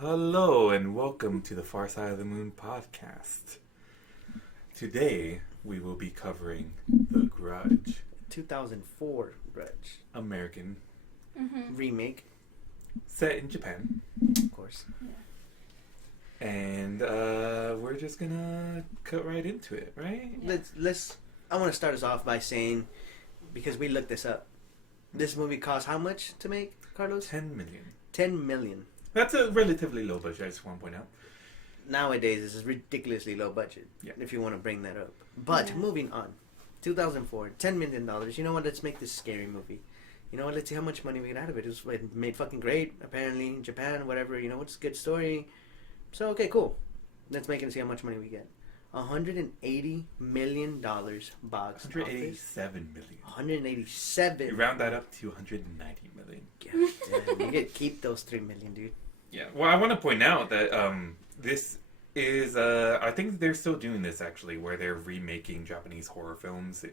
Hello and welcome to the Far Side of the Moon podcast. Today we will be covering The Grudge. 2004 Grudge. American. Remake. Set in Japan. Of course. Yeah. And we're just gonna cut right into it, right? Yeah. I want to start us off by saying, because we looked this up, this movie cost how much to make, Carlos? 10 million. 10 million. That's a relatively low budget, I just want to point out. Nowadays, this is ridiculously low budget, if you want to bring that up. But, moving on. 2004, $10 million. You know what? Let's make this scary movie. You know what? Let's see how much money we get out of it. It made fucking great, apparently, in Japan, whatever. You know, it's a good story. So, okay, cool. Let's make it and see how much money we get. $180 million box 187 million. 187. You round that up to 190 million. God damn, you get keep those 3 million, dude. Yeah, well, I want to point out that this is, I think they're still doing this actually, where they're remaking Japanese horror films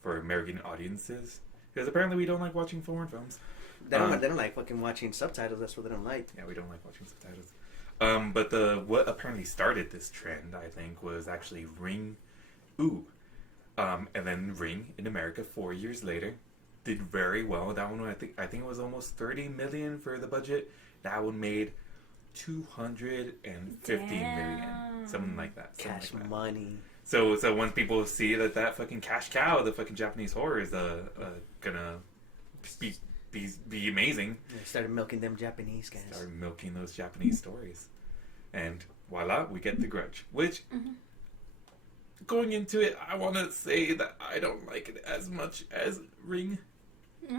for American audiences. Because apparently we don't like watching foreign films. They don't like fucking watching subtitles. That's what they don't like. Yeah, we don't like watching subtitles. But what apparently started this trend, I think, was actually Ring Ooh. And then Ring in America 4 years later did very well. That one, I think it was almost 30 million for the budget. That one made 250 million, something like that. Cash money. So once people see that fucking cash cow, the fucking Japanese horror is gonna be amazing. They started milking them Japanese guys. Started milking those Japanese stories, and voila, we get The Grudge. Which, going into it, I want to say that I don't like it as much as Ring.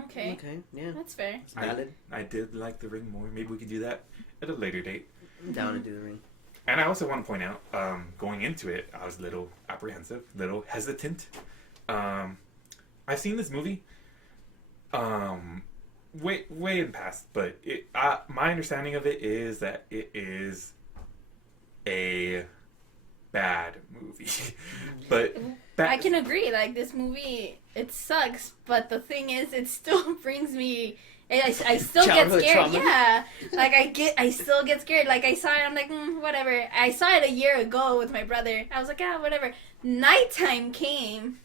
Okay, yeah, that's fair. It's valid. I did like The Ring more. Maybe we can do that at a later date. I'm down to do The Ring. And I also want to point out, going into it, I was a little apprehensive, little hesitant. I've seen this movie way in the past, but my understanding of it is that it is a bad movie. But I can agree. Like, this movie, it sucks, but the thing is, it still brings me. I still get scared. Trauma. Yeah, like I still get scared. Like, I saw it, I'm like, whatever. I saw it a year ago with my brother. I was like, whatever. Nighttime came,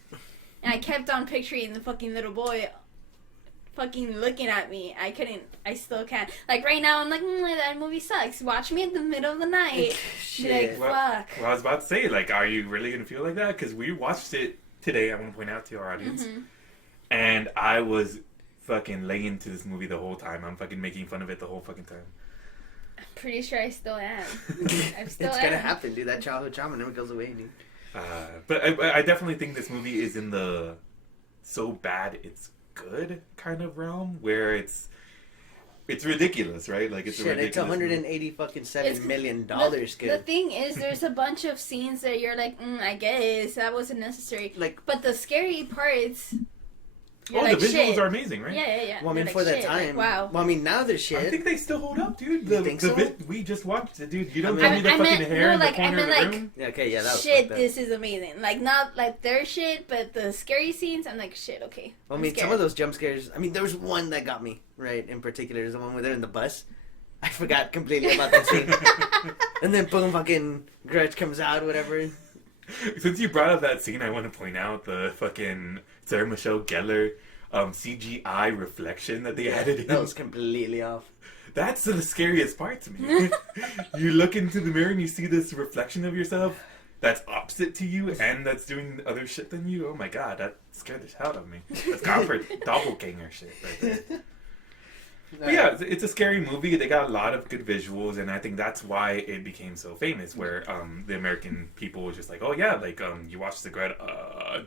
and I kept on picturing the fucking little boy fucking looking at me. I still can't. Like, right now, I'm like, that movie sucks. Watch me in the middle of the night. Shit. Be like, fuck. Well, I was about to say, like, are you really going to feel like that? Because we watched it today, I want to point out to our audience. And I was fucking laying to this movie the whole time. I'm fucking making fun of it the whole fucking time. I'm pretty sure I still am. It's gonna happen, dude. That childhood trauma never goes away, dude. But I definitely think this movie is in the so bad it's good kind of realm, where it's ridiculous, right? Like, it's Shit, a ridiculous it's 180 fucking $7 million good. The thing is, there's a bunch of scenes that you're like, I guess that wasn't necessary. Like, but the scary parts. The visuals are amazing, right? Yeah. Well, I mean, for that time. Like, wow. Well, I mean, now there's shit. I think they still hold up, dude. You think so? We just watched it, dude. You don't tell me the fucking hair in the corner of the room. Yeah, okay, yeah, that was shit, this is amazing. Like, not like their shit, but the scary scenes, I'm like, shit, okay. Well, I mean, some of those jump scares, I mean, there was one that got me, right, in particular. There's the one where they're in the bus. I forgot completely about that scene. And then, boom, fucking Grudge comes out, whatever. Since you brought up that scene, I want to point out the fucking Sarah Michelle Gellar CGI reflection that they added in. That was completely off. That's the scariest part to me. You look into the mirror and you see this reflection of yourself that's opposite to you and that's doing other shit than you. Oh my god, that scared the hell out of me. That's doppelganger shit right there. But yeah, it's a scary movie. They got a lot of good visuals, and I think that's why it became so famous. Where the American people were just like, "Oh yeah, like you watched The Grudge,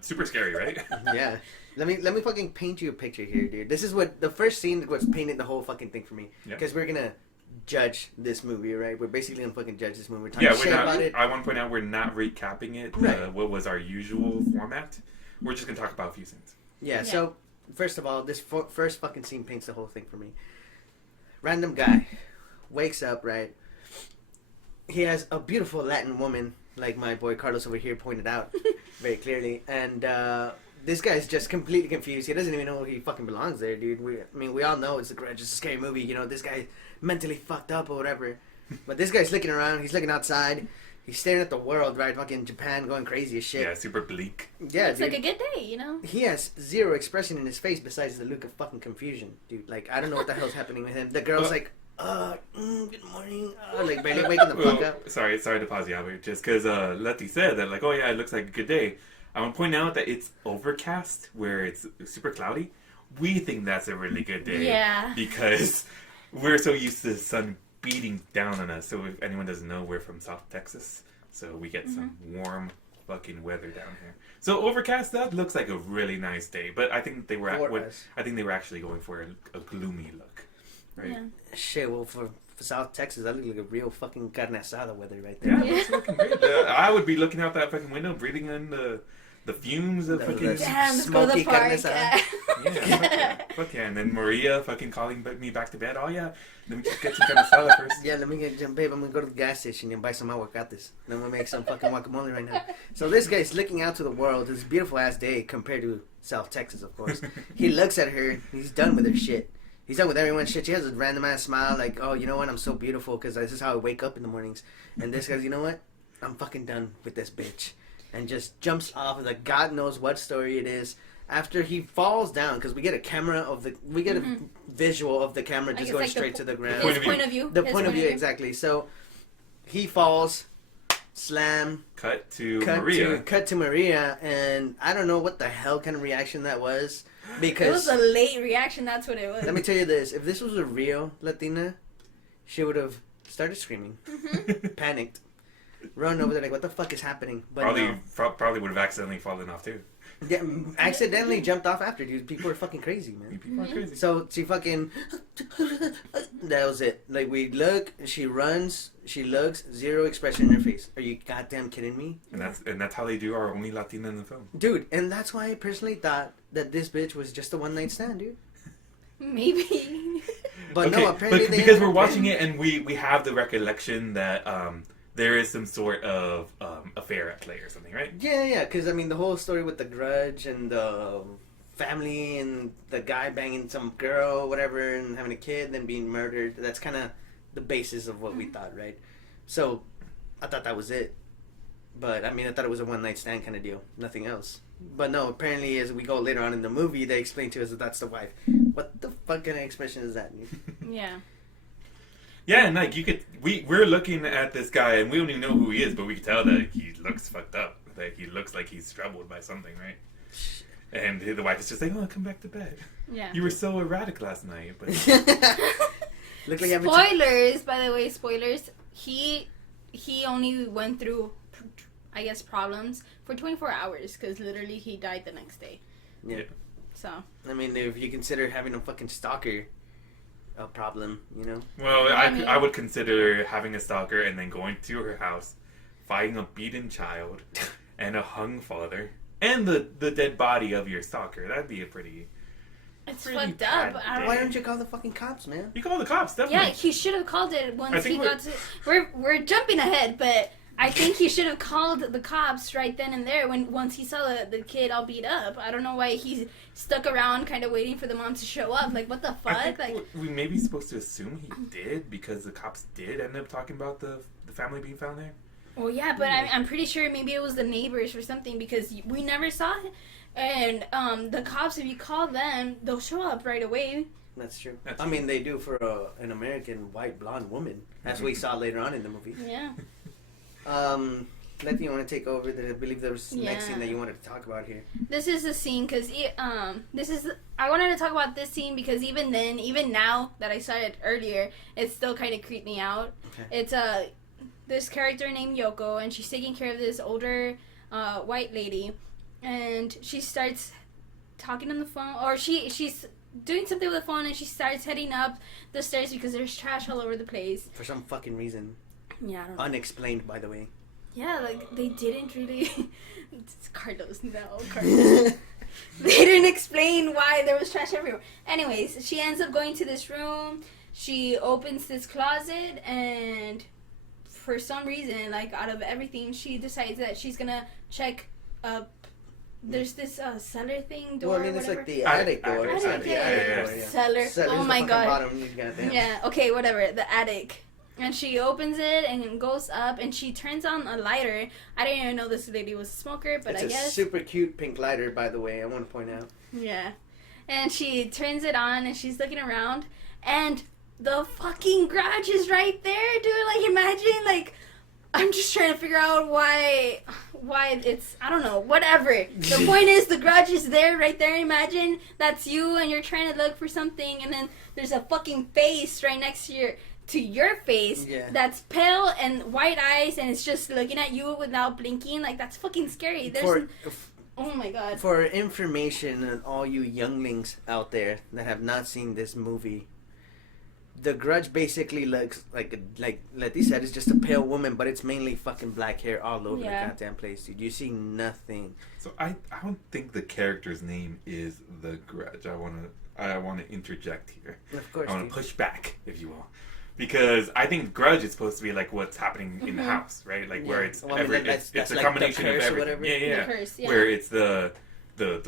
super scary, right?" Yeah. Let me fucking paint you a picture here, dude. This is what the first scene was painted the whole fucking thing for me. Because we're gonna judge this movie, right? We're basically gonna fucking judge this movie. We're talking shit about it. I want to point out we're not recapping it. Right. What was our usual format? We're just gonna talk about a few scenes. Yeah. So first of all, this first fucking scene paints the whole thing for me. Random guy wakes up, right? He has a beautiful Latin woman, like my boy Carlos over here pointed out very clearly, and this guy's just completely confused. He doesn't even know he fucking belongs there, dude. We all know it's The Grudge. It's a scary movie. You know, this guy mentally fucked up or whatever. But this guy's looking around. He's looking outside. He's staring at the world, right? Fucking Japan going crazy as shit. Yeah, super bleak. Yeah, It's dude. like a good day, you know? He has zero expression in his face besides the look of fucking confusion, dude. Like, I don't know what the hell's happening with him. The girl's like, good morning. Like, barely waking the fuck up. Sorry to pause you, Albert. Just because Letty said that, like, oh yeah, it looks like a good day. I want to point out that it's overcast, where it's super cloudy. We think that's a really good day. Yeah. Because we're so used to the sun beating down on us. So if anyone doesn't know, we're from South Texas. So we get some warm fucking weather down here. So overcast, that looks like a really nice day. But I think they were actually going for a gloomy look. Right? Yeah. Shit, well, for South Texas, that looks like a real fucking carne asada weather right there. Yeah, it's looking great. I would be looking out that fucking window, breathing in the fumes of fucking... Damn, let's go to the smoky carne park. asada. Yeah, fuck yeah. And then Maria fucking calling me back to bed. Oh yeah, let me just get some kind of salad first. Yeah, let me babe, I'm gonna go to the gas station and buy some aguacates. Then I'm gonna make some fucking guacamole right now. So this guy's looking out to the world. It's a beautiful ass day compared to South Texas, of course. He looks at her. He's done with her shit. He's done with everyone's shit. She has a random ass smile like, oh, you know what? I'm so beautiful because this is how I wake up in the mornings. And this guy's, you know what? I'm fucking done with this bitch. And just jumps off of the God knows what story it is. After he falls down, because we get a visual of the camera just going straight to the ground. His point of view. The point of view, exactly. So he falls, slam. Cut to Maria, and I don't know what the hell kind of reaction that was. Because it was a late reaction, that's what it was. let me tell you this. If this was a real Latina, she would have started screaming, panicked, run over there like, what the fuck is happening? But probably would have accidentally fallen off too. Yeah, accidentally jumped off after, dude. People are fucking crazy, man. People are crazy. So she fucking... that was it. Like, we look, she runs, she looks, zero expression in her face. Are you goddamn kidding me? And that's how they do our only Latina in the film. Dude, and that's why I personally thought that this bitch was just a one-night stand, dude. Maybe. But okay, no, apparently but because we're watching it and we have the recollection that there is some sort of affair at play or something, right? Yeah, because, I mean, the whole story with the Grudge and the family and the guy banging some girl, whatever, and having a kid and then being murdered, that's kind of the basis of what we thought, right? So, I thought that was it. But, I mean, I thought it was a one-night stand kind of deal. Nothing else. But no, apparently as we go later on in the movie, they explain to us that that's the wife. What the fuck kind of expression is that? Yeah. Yeah, and like we're looking at this guy and we don't even know who he is, but we can tell that he looks fucked up. Like he looks like he's troubled by something, right? And the wife is just like, "Oh, come back to bed. Yeah. You were so erratic last night." But spoilers, by the way, spoilers. He only went through, I guess, problems for 24 hours because literally he died the next day. Yeah. So. I mean, if you consider having a fucking stalker a problem, you know? Well, I would consider having a stalker and then going to her house, finding a beaten child, and a hung father, and the dead body of your stalker. That'd be a pretty... It's fucked up. Why don't you call the fucking cops, man? You call the cops, definitely. Yeah, he should have called it once he got to... We're jumping ahead, but... I think he should have called the cops right then and there once he saw the kid all beat up. I don't know why he's stuck around kind of waiting for the mom to show up. Like, what the fuck? I think we may be supposed to assume he did because the cops did end up talking about the family being found there. Well, yeah, but I'm pretty sure maybe it was the neighbors or something because we never saw it. And the cops, if you call them, they'll show up right away. That's true. I mean, they do for an American white blonde woman, as we saw later on in the movie. Yeah. Letty, you want to take over? I believe there was the next scene that you wanted to talk about here. This is the scene because I wanted to talk about this scene because even now that I saw it earlier, it still kind of creeped me out. Okay. It's this character named Yoko, and she's taking care of this older white lady, and she starts talking on the phone, or she's doing something with the phone, and she starts heading up the stairs because there's trash all over the place for some fucking reason. Yeah, I don't know. Unexplained, by the way. Yeah, like, they didn't really... It's Carlos, no, Carlos. They didn't explain why there was trash everywhere. Anyways, she ends up going to this room. She opens this closet, and for some reason, like, out of everything, she decides that she's gonna check up... There's this cellar thing, door, well, I mean, it's whatever. like the attic door. Attic, yeah. Cellar. Oh, my God. Bottom, Yeah, okay, whatever. The attic. And she opens it and goes up and she turns on a lighter. I didn't even know this lady was a smoker, but I guess. It's a super cute pink lighter, by the way, I want to point out. Yeah. And she turns it on and she's looking around and the fucking Grudge is right there, dude. Like, imagine, like, I'm just trying to figure out why it's, I don't know, whatever. The point is the Grudge is there, right there. Imagine that's you and you're trying to look for something and then there's a fucking face right next to your face that's pale and white eyes and it's just looking at you without blinking. Like, that's fucking scary. Oh my god. For information on all you younglings out there that have not seen this movie, the Grudge basically looks like Letty said, it's just a pale woman, but it's mainly fucking black hair all over the goddamn place, dude. You see nothing. So I don't think the character's name is the Grudge. I wanna interject here. Of course. I wanna push back, if you will. Because I think Grudge is supposed to be like what's happening in the house, right? Like where it's it's a like combination the of curse or everything. whatever. Yeah. The curse, yeah. Where it's the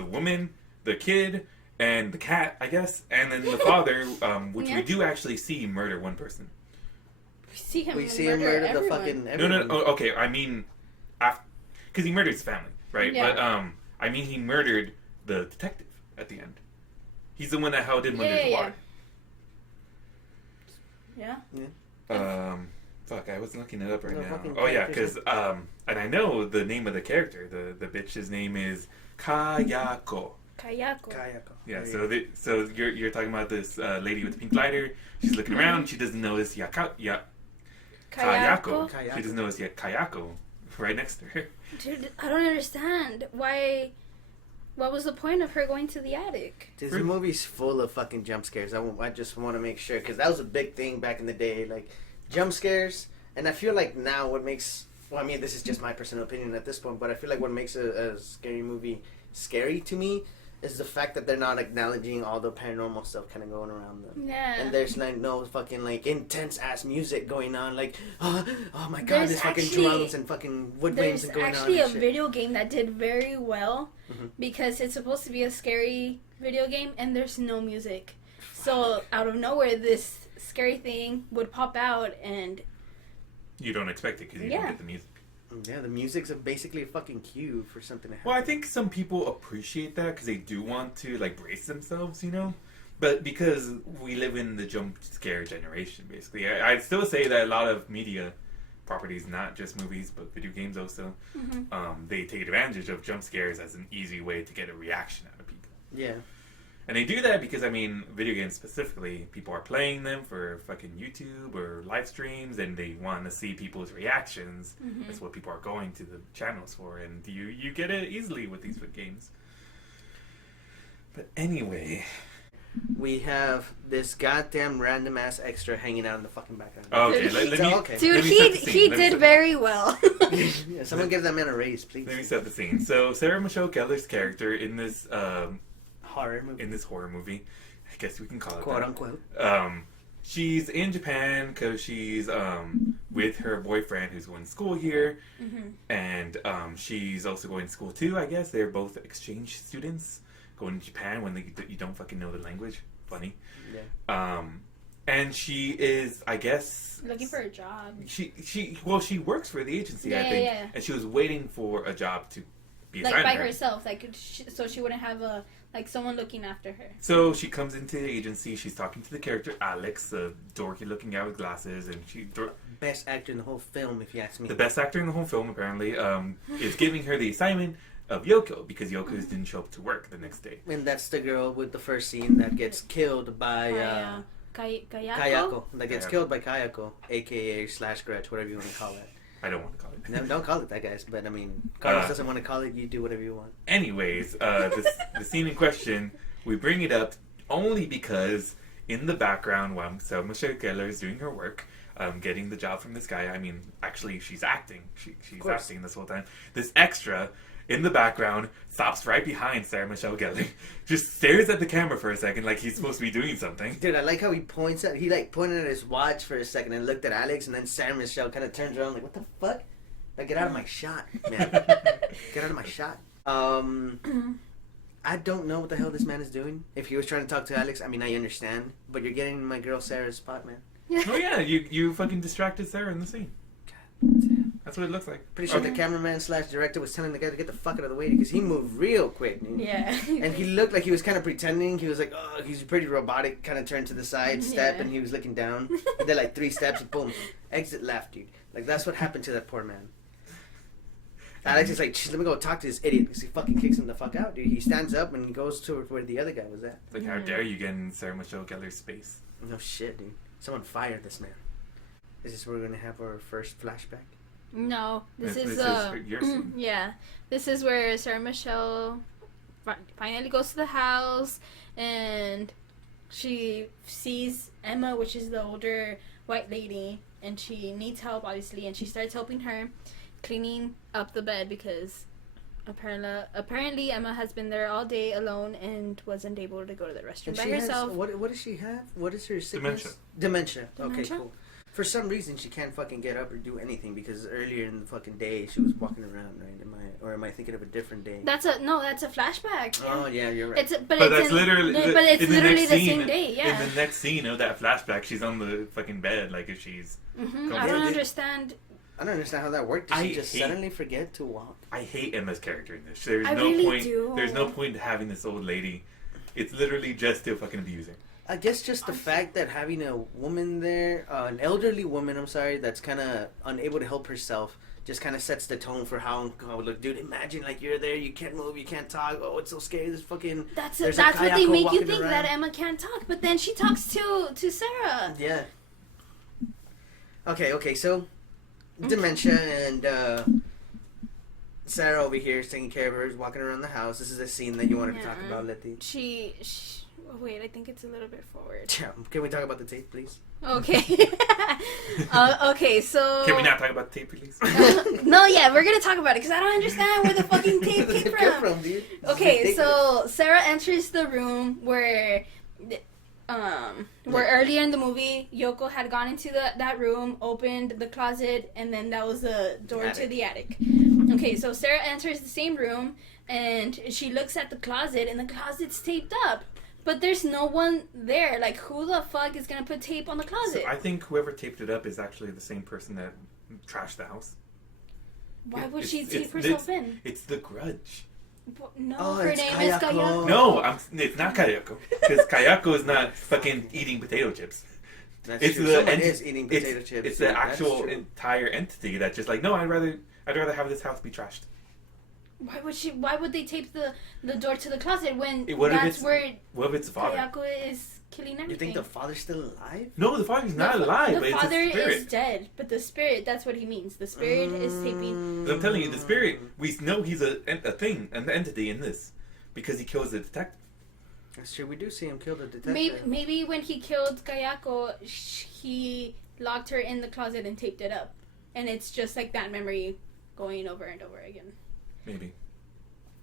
woman, the kid, and the cat, I guess, and then the father, which we do actually see murder one person. We see him murder everyone. the fucking No. everyone. Oh, okay, I mean, because he murdered his family, right? Yeah. But I mean, he murdered the detective at the end. He's the one that held him under the water. Yeah. Fuck, I was looking it up right now. fucking Oh yeah, because and I know the name of the character. The bitch's name is Kayako. Kayako. Yeah, so you're talking about this lady with the pink lighter. She's looking around. She doesn't notice Kayako. She doesn't notice Kayako right next to her. Dude, I don't understand why. What was the point of her going to the attic? This movie's full of fucking jump scares. I just want to make sure, because that was a big thing back in the day, like jump scares. And I feel like now what makes, well, I mean, this is just my personal opinion at this point, but I feel like what makes a scary movie scary to me is the fact that they're not acknowledging all the paranormal stuff kind of going around them. Yeah. And there's like no fucking like intense ass music going on, like oh my god, there's fucking drums and fucking woodwinds and going on. There's actually a video game that did very well because it's supposed to be a scary video game and there's no music. So out of nowhere, this scary thing would pop out and you don't expect it because you don't get the music. Yeah, the music's basically a fucking cue for something to happen. Well, I think some people appreciate that because they do want to like brace themselves, you know. But because we live in the jump scare generation, basically, I'd still say that a lot of media properties, not just movies but video games also, they take advantage of jump scares as an easy way to get a reaction out of people. Yeah. And they do that because, I mean, video games specifically, people are playing them for fucking YouTube or live streams, and they want to see people's reactions. That's what people are going to the channels for, and you get it easily with these games. But anyway... We have this goddamn random ass extra hanging out in the fucking background. Okay, Dude, he did very well. Yeah, someone give that man a raise, please. Let me set the scene. So, Sarah Michelle Gellar's character in this... horror movie, I guess we can call it quote that. unquote. She's in Japan because she's with her boyfriend who's going to school here, and she's also going to school too. I guess they're both exchange students going to Japan when you don't fucking know the language. Funny. Yeah. And she is, I guess, looking for a job. She works for the agency, I think, and she was waiting for a job to be assigned by to her. herself, so she wouldn't have someone looking after her. So she comes into the agency. She's talking to the character Alex, the dorky-looking guy with glasses, and best actor in the whole film, if you ask me. The best actor in the whole film, apparently, is giving her the assignment of Yoko because Yoko didn't show up to work the next day. And that's the girl with the first scene that gets killed by Kayako. That gets killed by Kayako, aka / Grudge, whatever you want to call it. I don't want to call it. No, don't call it that, guys. But I mean, Carlos doesn't want to call it. You do whatever you want. Anyways, the scene in question, we bring it up only because in the background, while Sarah Michelle Gellar is doing her work, getting the job from this guy. I mean, actually, she's acting. She's acting this whole time. This extra in the background stops right behind Sarah Michelle Gellar, just stares at the camera for a second like he's supposed to be doing something. Dude, I like how he pointed at his watch for a second and looked at Alex, and then Sarah Michelle kind of turns around like, what the fuck? Like, get out of my shot, man. Get out of my shot. I don't know what the hell this man is doing. If he was trying to talk to Alex, I mean, I understand, but you're getting my girl Sarah's spot, man. Oh yeah, you fucking distracted Sarah in the scene. God damn. That's what it looks like. Pretty sure the cameraman / director was telling the guy to get the fuck out of the way because he moved real quick. Yeah. And he looked like he was kind of pretending. He was like, oh, he's pretty robotic, kind of turned to the side, step, and he was looking down. He did like 3 steps, and boom, exit left, dude. Like, that's what happened to that poor man. Alex is like, let me go talk to this idiot because he fucking kicks him the fuck out, dude. He stands up and he goes to where the other guy was at. Like, how dare you get in Sarah Michelle Gellar's space? No shit, dude. Someone fired this man. Is this where we're going to have our first flashback? No, this is your scene. yeah. This is where Sarah Michelle finally goes to the house and she sees Emma, which is the older white lady, and she needs help, obviously, and she starts helping her cleaning up the bed because apparently Emma has been there all day alone and wasn't able to go to the restroom by herself. What does she have? What is her sickness? Dementia. Okay, cool. For some reason, she can't fucking get up or do anything because earlier in the fucking day she was walking around, right? Am I thinking of a different day? That's a flashback. Yeah. Oh yeah, you're right. But it's literally the same day. Yeah. In the next scene of that flashback, she's on the fucking bed, like if she's. I don't understand. I don't understand how that worked. Did she just suddenly forget to walk? I hate Emma's character in this. There's no point having this old lady. It's literally just to fucking abuse her. I guess just the fact that having a woman there, an elderly woman, I'm sorry, that's kind of unable to help herself, just kind of sets the tone for how look, dude. Imagine like you're there, you can't move, you can't talk. Oh, it's so scary. This fucking that's what they make you think, that Emma can't talk, but then she talks to Sarah. Yeah. Okay. So dementia and Sarah over here is taking care of her, is walking around the house. This is a scene that you wanted to talk about, Letty. She wait, I think it's a little bit forward. Yeah. Can we talk about the tape, please? Okay. Okay, so... Can we not talk about the tape, please? No, yeah, we're gonna talk about it, because I don't understand where the fucking tape came from. Dude? Okay, so Sarah enters the room where earlier in the movie, Yoko had gone into that room, opened the closet, and then that was the door to the attic. Okay, so Sarah enters the same room, and she looks at the closet, and the closet's taped up. But there's no one there. Like, who the fuck is gonna put tape on the closet? So I think whoever taped it up is actually the same person that trashed the house. Why would she tape herself in? It's the Grudge. No, her name is Kayako. No, it's not Kayako. Because Kayako is not fucking eating potato chips. That's true. Someone is eating potato chips. It's the actual entire entity that's just like, no, I'd rather have this house be trashed. Why would they tape the door to the closet when what where if it's the father? Kayako is killing everything? You think the father's still alive? No, the father's not alive. The but father it's his spirit. is dead, but the spirit, that's what he means. The spirit is taping. I'm telling you, the spirit, we know he's an entity in this, because he kills the detective. That's true, we do see him kill the detective. Maybe when he killed Kayako, he locked her in the closet and taped it up. And it's just like that memory going over and over again. Maybe.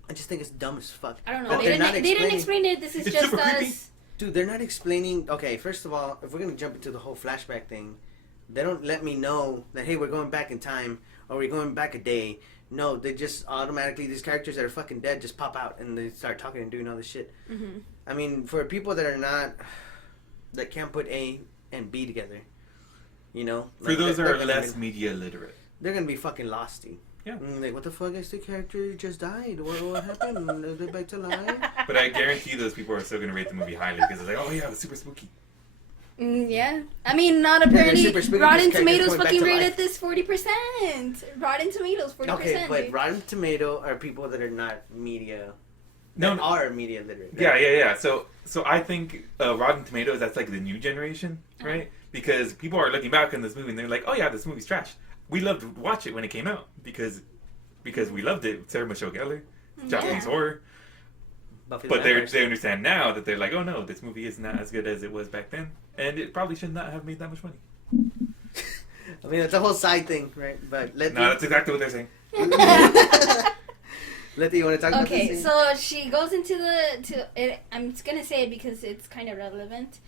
I just think it's dumb as fuck. I don't know. They didn't explain it. This is it's just us. Creepy. Dude, they're not explaining... Okay, first of all, if we're going to jump into the whole flashback thing, they don't let me know that, hey, we're going back in time, or we're going back a day. No, they just automatically, these characters that are fucking dead just pop out, and they start talking and doing all this shit. Mm-hmm. I mean, for people that are not... that can't put A and B together, you know? For those that are less media literate. They're going to be fucking lost, dude. Yeah. Like, what the fuck is the character just died? What happened? Are they back to life? But I guarantee those people are still going to rate the movie highly because it's like, oh yeah, it was super spooky. Yeah. I mean, not apparently. Rotten Tomatoes fucking rated this 40%. Rotten Tomatoes, 40%. Okay, but Rotten Tomato are people that are not media... are media literate. Right? Yeah. So I think Rotten Tomatoes, that's like the new generation, right? Because people are looking back on this movie and they're like, oh yeah, this movie's trash. We loved to watch it when it came out because we loved it. Sarah Michelle Gellar, Japanese horror. But they understand now that they're like, oh no, this movie is not as good as it was back then, and it probably should not have made that much money. I mean, it's a whole side thing, right? But that's exactly what they're saying. Letty, you want to talk about this? Okay, so she goes into I'm just gonna say it because it's kind of relevant.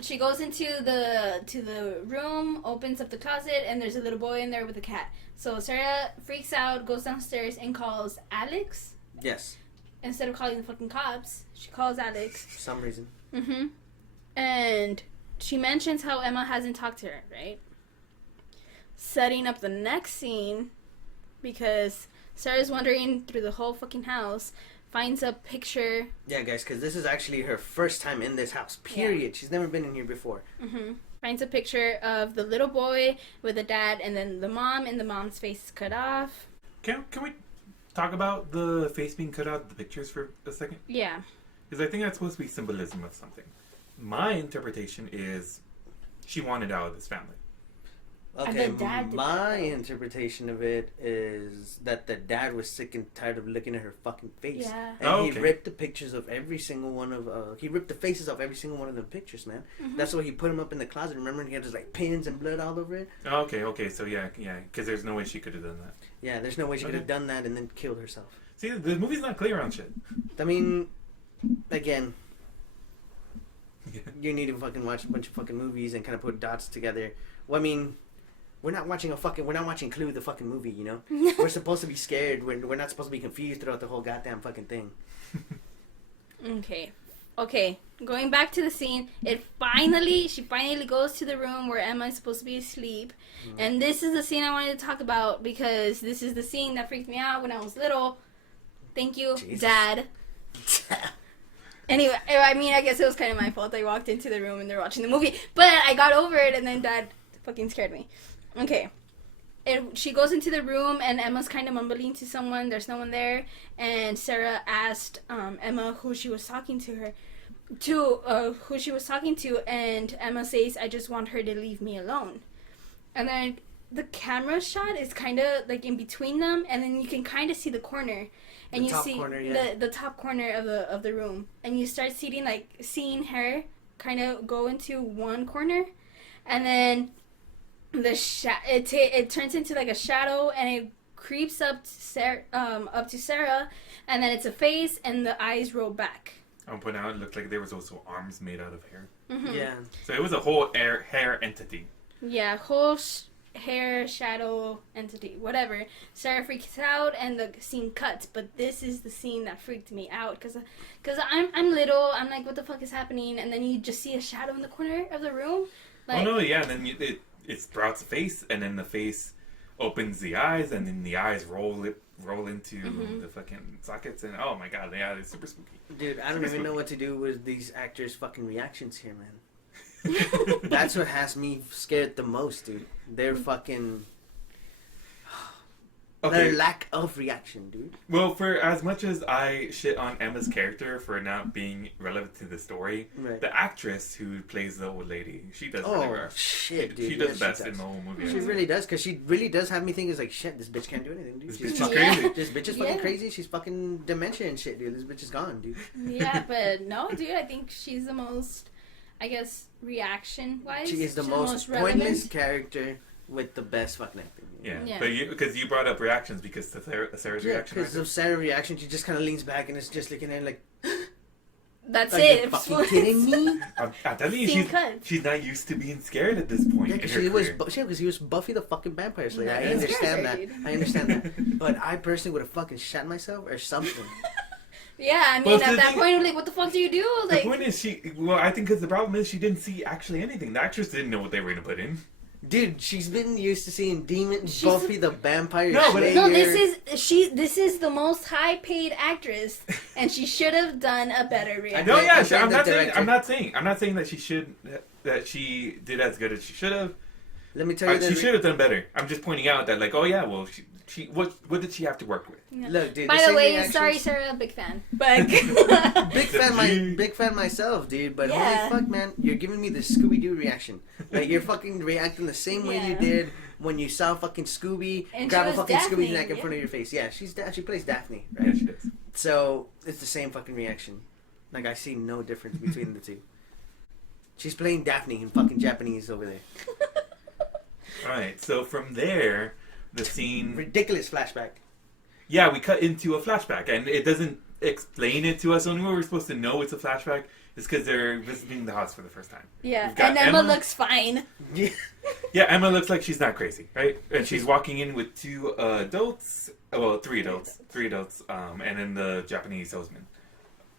She goes into the room, opens up the closet, and there's a little boy in there with a cat. So Sarah freaks out, goes downstairs, and calls Alex. Yes. Instead of calling the fucking cops, she calls Alex. For some reason. Mm-hmm. And she mentions how Emma hasn't talked to her, right? Setting up the next scene, because Sarah's wandering through the whole fucking house, finds a picture. Yeah, guys, because this is actually her first time in this house, period. Yeah. She's never been in here before. Mm-hmm. Finds a picture of the little boy with the dad, and then the mom, and the mom's face is cut off. Can we talk about the face being cut out, the pictures for a second? Yeah. Because I think that's supposed to be symbolism of something. My interpretation is she wanted out of this family. Okay, my interpretation of it is that the dad was sick and tired of looking at her fucking face. Yeah. And he ripped the pictures of every single one of, he ripped the faces off every single one of the pictures, man. Mm-hmm. That's why he put them up in the closet. Remember, he had just like pins and blood all over it? Okay, so yeah, because there's no way she could have done that. Yeah, there's no way she could have done that and then killed herself. See, the movie's not clear on shit. I mean, again, you need to fucking watch a bunch of fucking movies and kind of put dots together. Well, I mean... We're not watching Clue, the fucking movie, you know? We're supposed to be scared. We're not supposed to be confused throughout the whole goddamn fucking thing. Okay. Going back to the scene, she finally goes to the room where Emma is supposed to be asleep. Mm. And this is the scene I wanted to talk about because this is the scene that freaked me out when I was little. Thank you, Jesus. Dad. Anyway, I mean, I guess it was kind of my fault. I walked into the room and they're watching the movie. But I got over it and then Dad fucking scared me. Okay. She goes into the room and Emma's kind of mumbling to someone. There's no one there. And Sarah asked Emma who she was talking to. And Emma says, I just want her to leave me alone. And then the camera shot is kind of like in between them. And then you can kind of see the corner. And you see the top corner of the room. And you start seeing her kind of go into one corner. And then... it turns into like a shadow and it creeps up to Sarah, and then it's a face and the eyes roll back. I'll point out it looked like there was also arms made out of hair. Mm-hmm. Yeah. So it was a whole hair entity. Yeah, whole hair shadow entity, whatever. Sarah freaks out and the scene cuts, but this is the scene that freaked me out because I'm little. I'm like, what the fuck is happening? And then you just see a shadow in the corner of the room. Like, and then it sprouts a face, and then the face opens the eyes, and then the eyes roll into the fucking sockets, and oh my god, yeah, it's super spooky. Dude, I don't even know what to do with these actors' fucking reactions here, man. That's what has me scared the most, dude. They're fucking... Their lack of reaction, dude. Well, for as much as I shit on Emma's character for not being relevant to the story, the actress who plays the old lady, she does really well. Shit, dude. She does best in the whole movie. She really does, because she really does have me thinking, it's like, shit, this bitch can't do anything, dude. She's crazy. This bitch is fucking crazy. She's fucking dementia and shit, dude. This bitch is gone, dude. Yeah, but no, dude, I think she's the most, I guess, reaction-wise. She is the most pointless character with the best fucking acting. Yeah. But because you brought up reactions because of Sarah's reaction. Because of Sarah's reaction, she just kind of leans back and is just looking at it like... That's Are it. you fucking kidding me? I'm telling you, she's not used to being scared at this point. Yeah, because he was Buffy the fucking Vampire Slayer. I understand that. I understand that. But I personally would have fucking shot myself or something. Yeah, I mean, at that point, like, what the fuck do you do? Like, the point is, I think because the problem is she didn't see actually anything. The actress didn't know what they were going to put in. Dude, she's been used to seeing Buffy the Vampire Slayer. No, this is the most high-paid actress, and she should have done a better reaction. No, yeah, I'm not saying that she did as good as she should have. Let me tell you, she should have done better. I'm just pointing out that, like, oh yeah, well, what did she have to work with? Yeah. Look, dude. By the way, sorry, Sarah, big fan, but big fan myself, dude. But holy fuck, man, you're giving me the Scooby Doo reaction. Like you're fucking reacting the same way you did when you saw fucking Scooby grab a fucking Scooby neck in front of your face. Yeah, she plays Daphne, right? Yeah, she does. So it's the same fucking reaction. Like I see no difference between the two. She's playing Daphne in fucking Japanese over there. Alright, so from there, the scene... Ridiculous flashback. Yeah, we cut into a flashback, and it doesn't explain it to us. The only way we're supposed to know it's a flashback is because they're visiting the house for the first time. Yeah, and Emma looks fine. Yeah. Yeah, Emma looks like she's not crazy, right? And she's walking in with three adults, and then the Japanese salesman.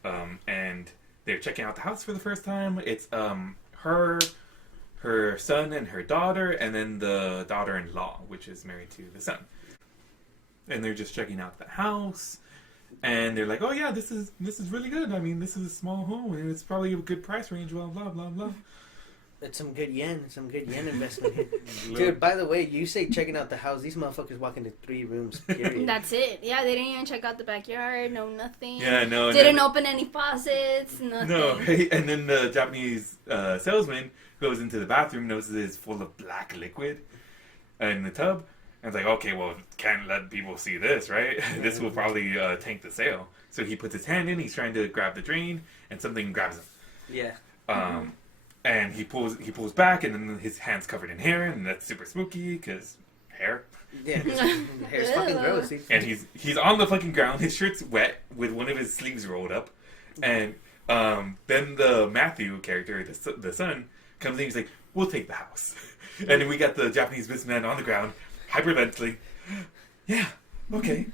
And they're checking out the house for the first time. It's her, her son and her daughter, and then the daughter-in-law, which is married to the son. And they're just checking out the house, and they're like, "Oh yeah, this is really good. I mean, this is a small home, and it's probably a good price range. Blah blah blah blah." It's some good yen investment here. Dude, by the way, you say checking out the house. These motherfuckers walk into 3 rooms, period. That's it. Yeah, they didn't even check out the backyard. No, nothing. Yeah, no. Didn't open any faucets. Nothing. No, right? And then the Japanese salesman goes into the bathroom, notices it's full of black liquid in the tub. And it's like, okay, well, can't let people see this, right? This will probably tank the sale. So he puts his hand in, he's trying to grab the drain, and something grabs him. Yeah. And he pulls back, and then his hand's covered in hair, and that's super spooky, because hair. Yeah, hair's fucking gross, dude. And he's on the fucking ground, his shirt's wet, with one of his sleeves rolled up. And then the Matthew character, the son, comes in, he's like, "We'll take the house." And then we got the Japanese businessman on the ground, hyperventilating. "Yeah, okay."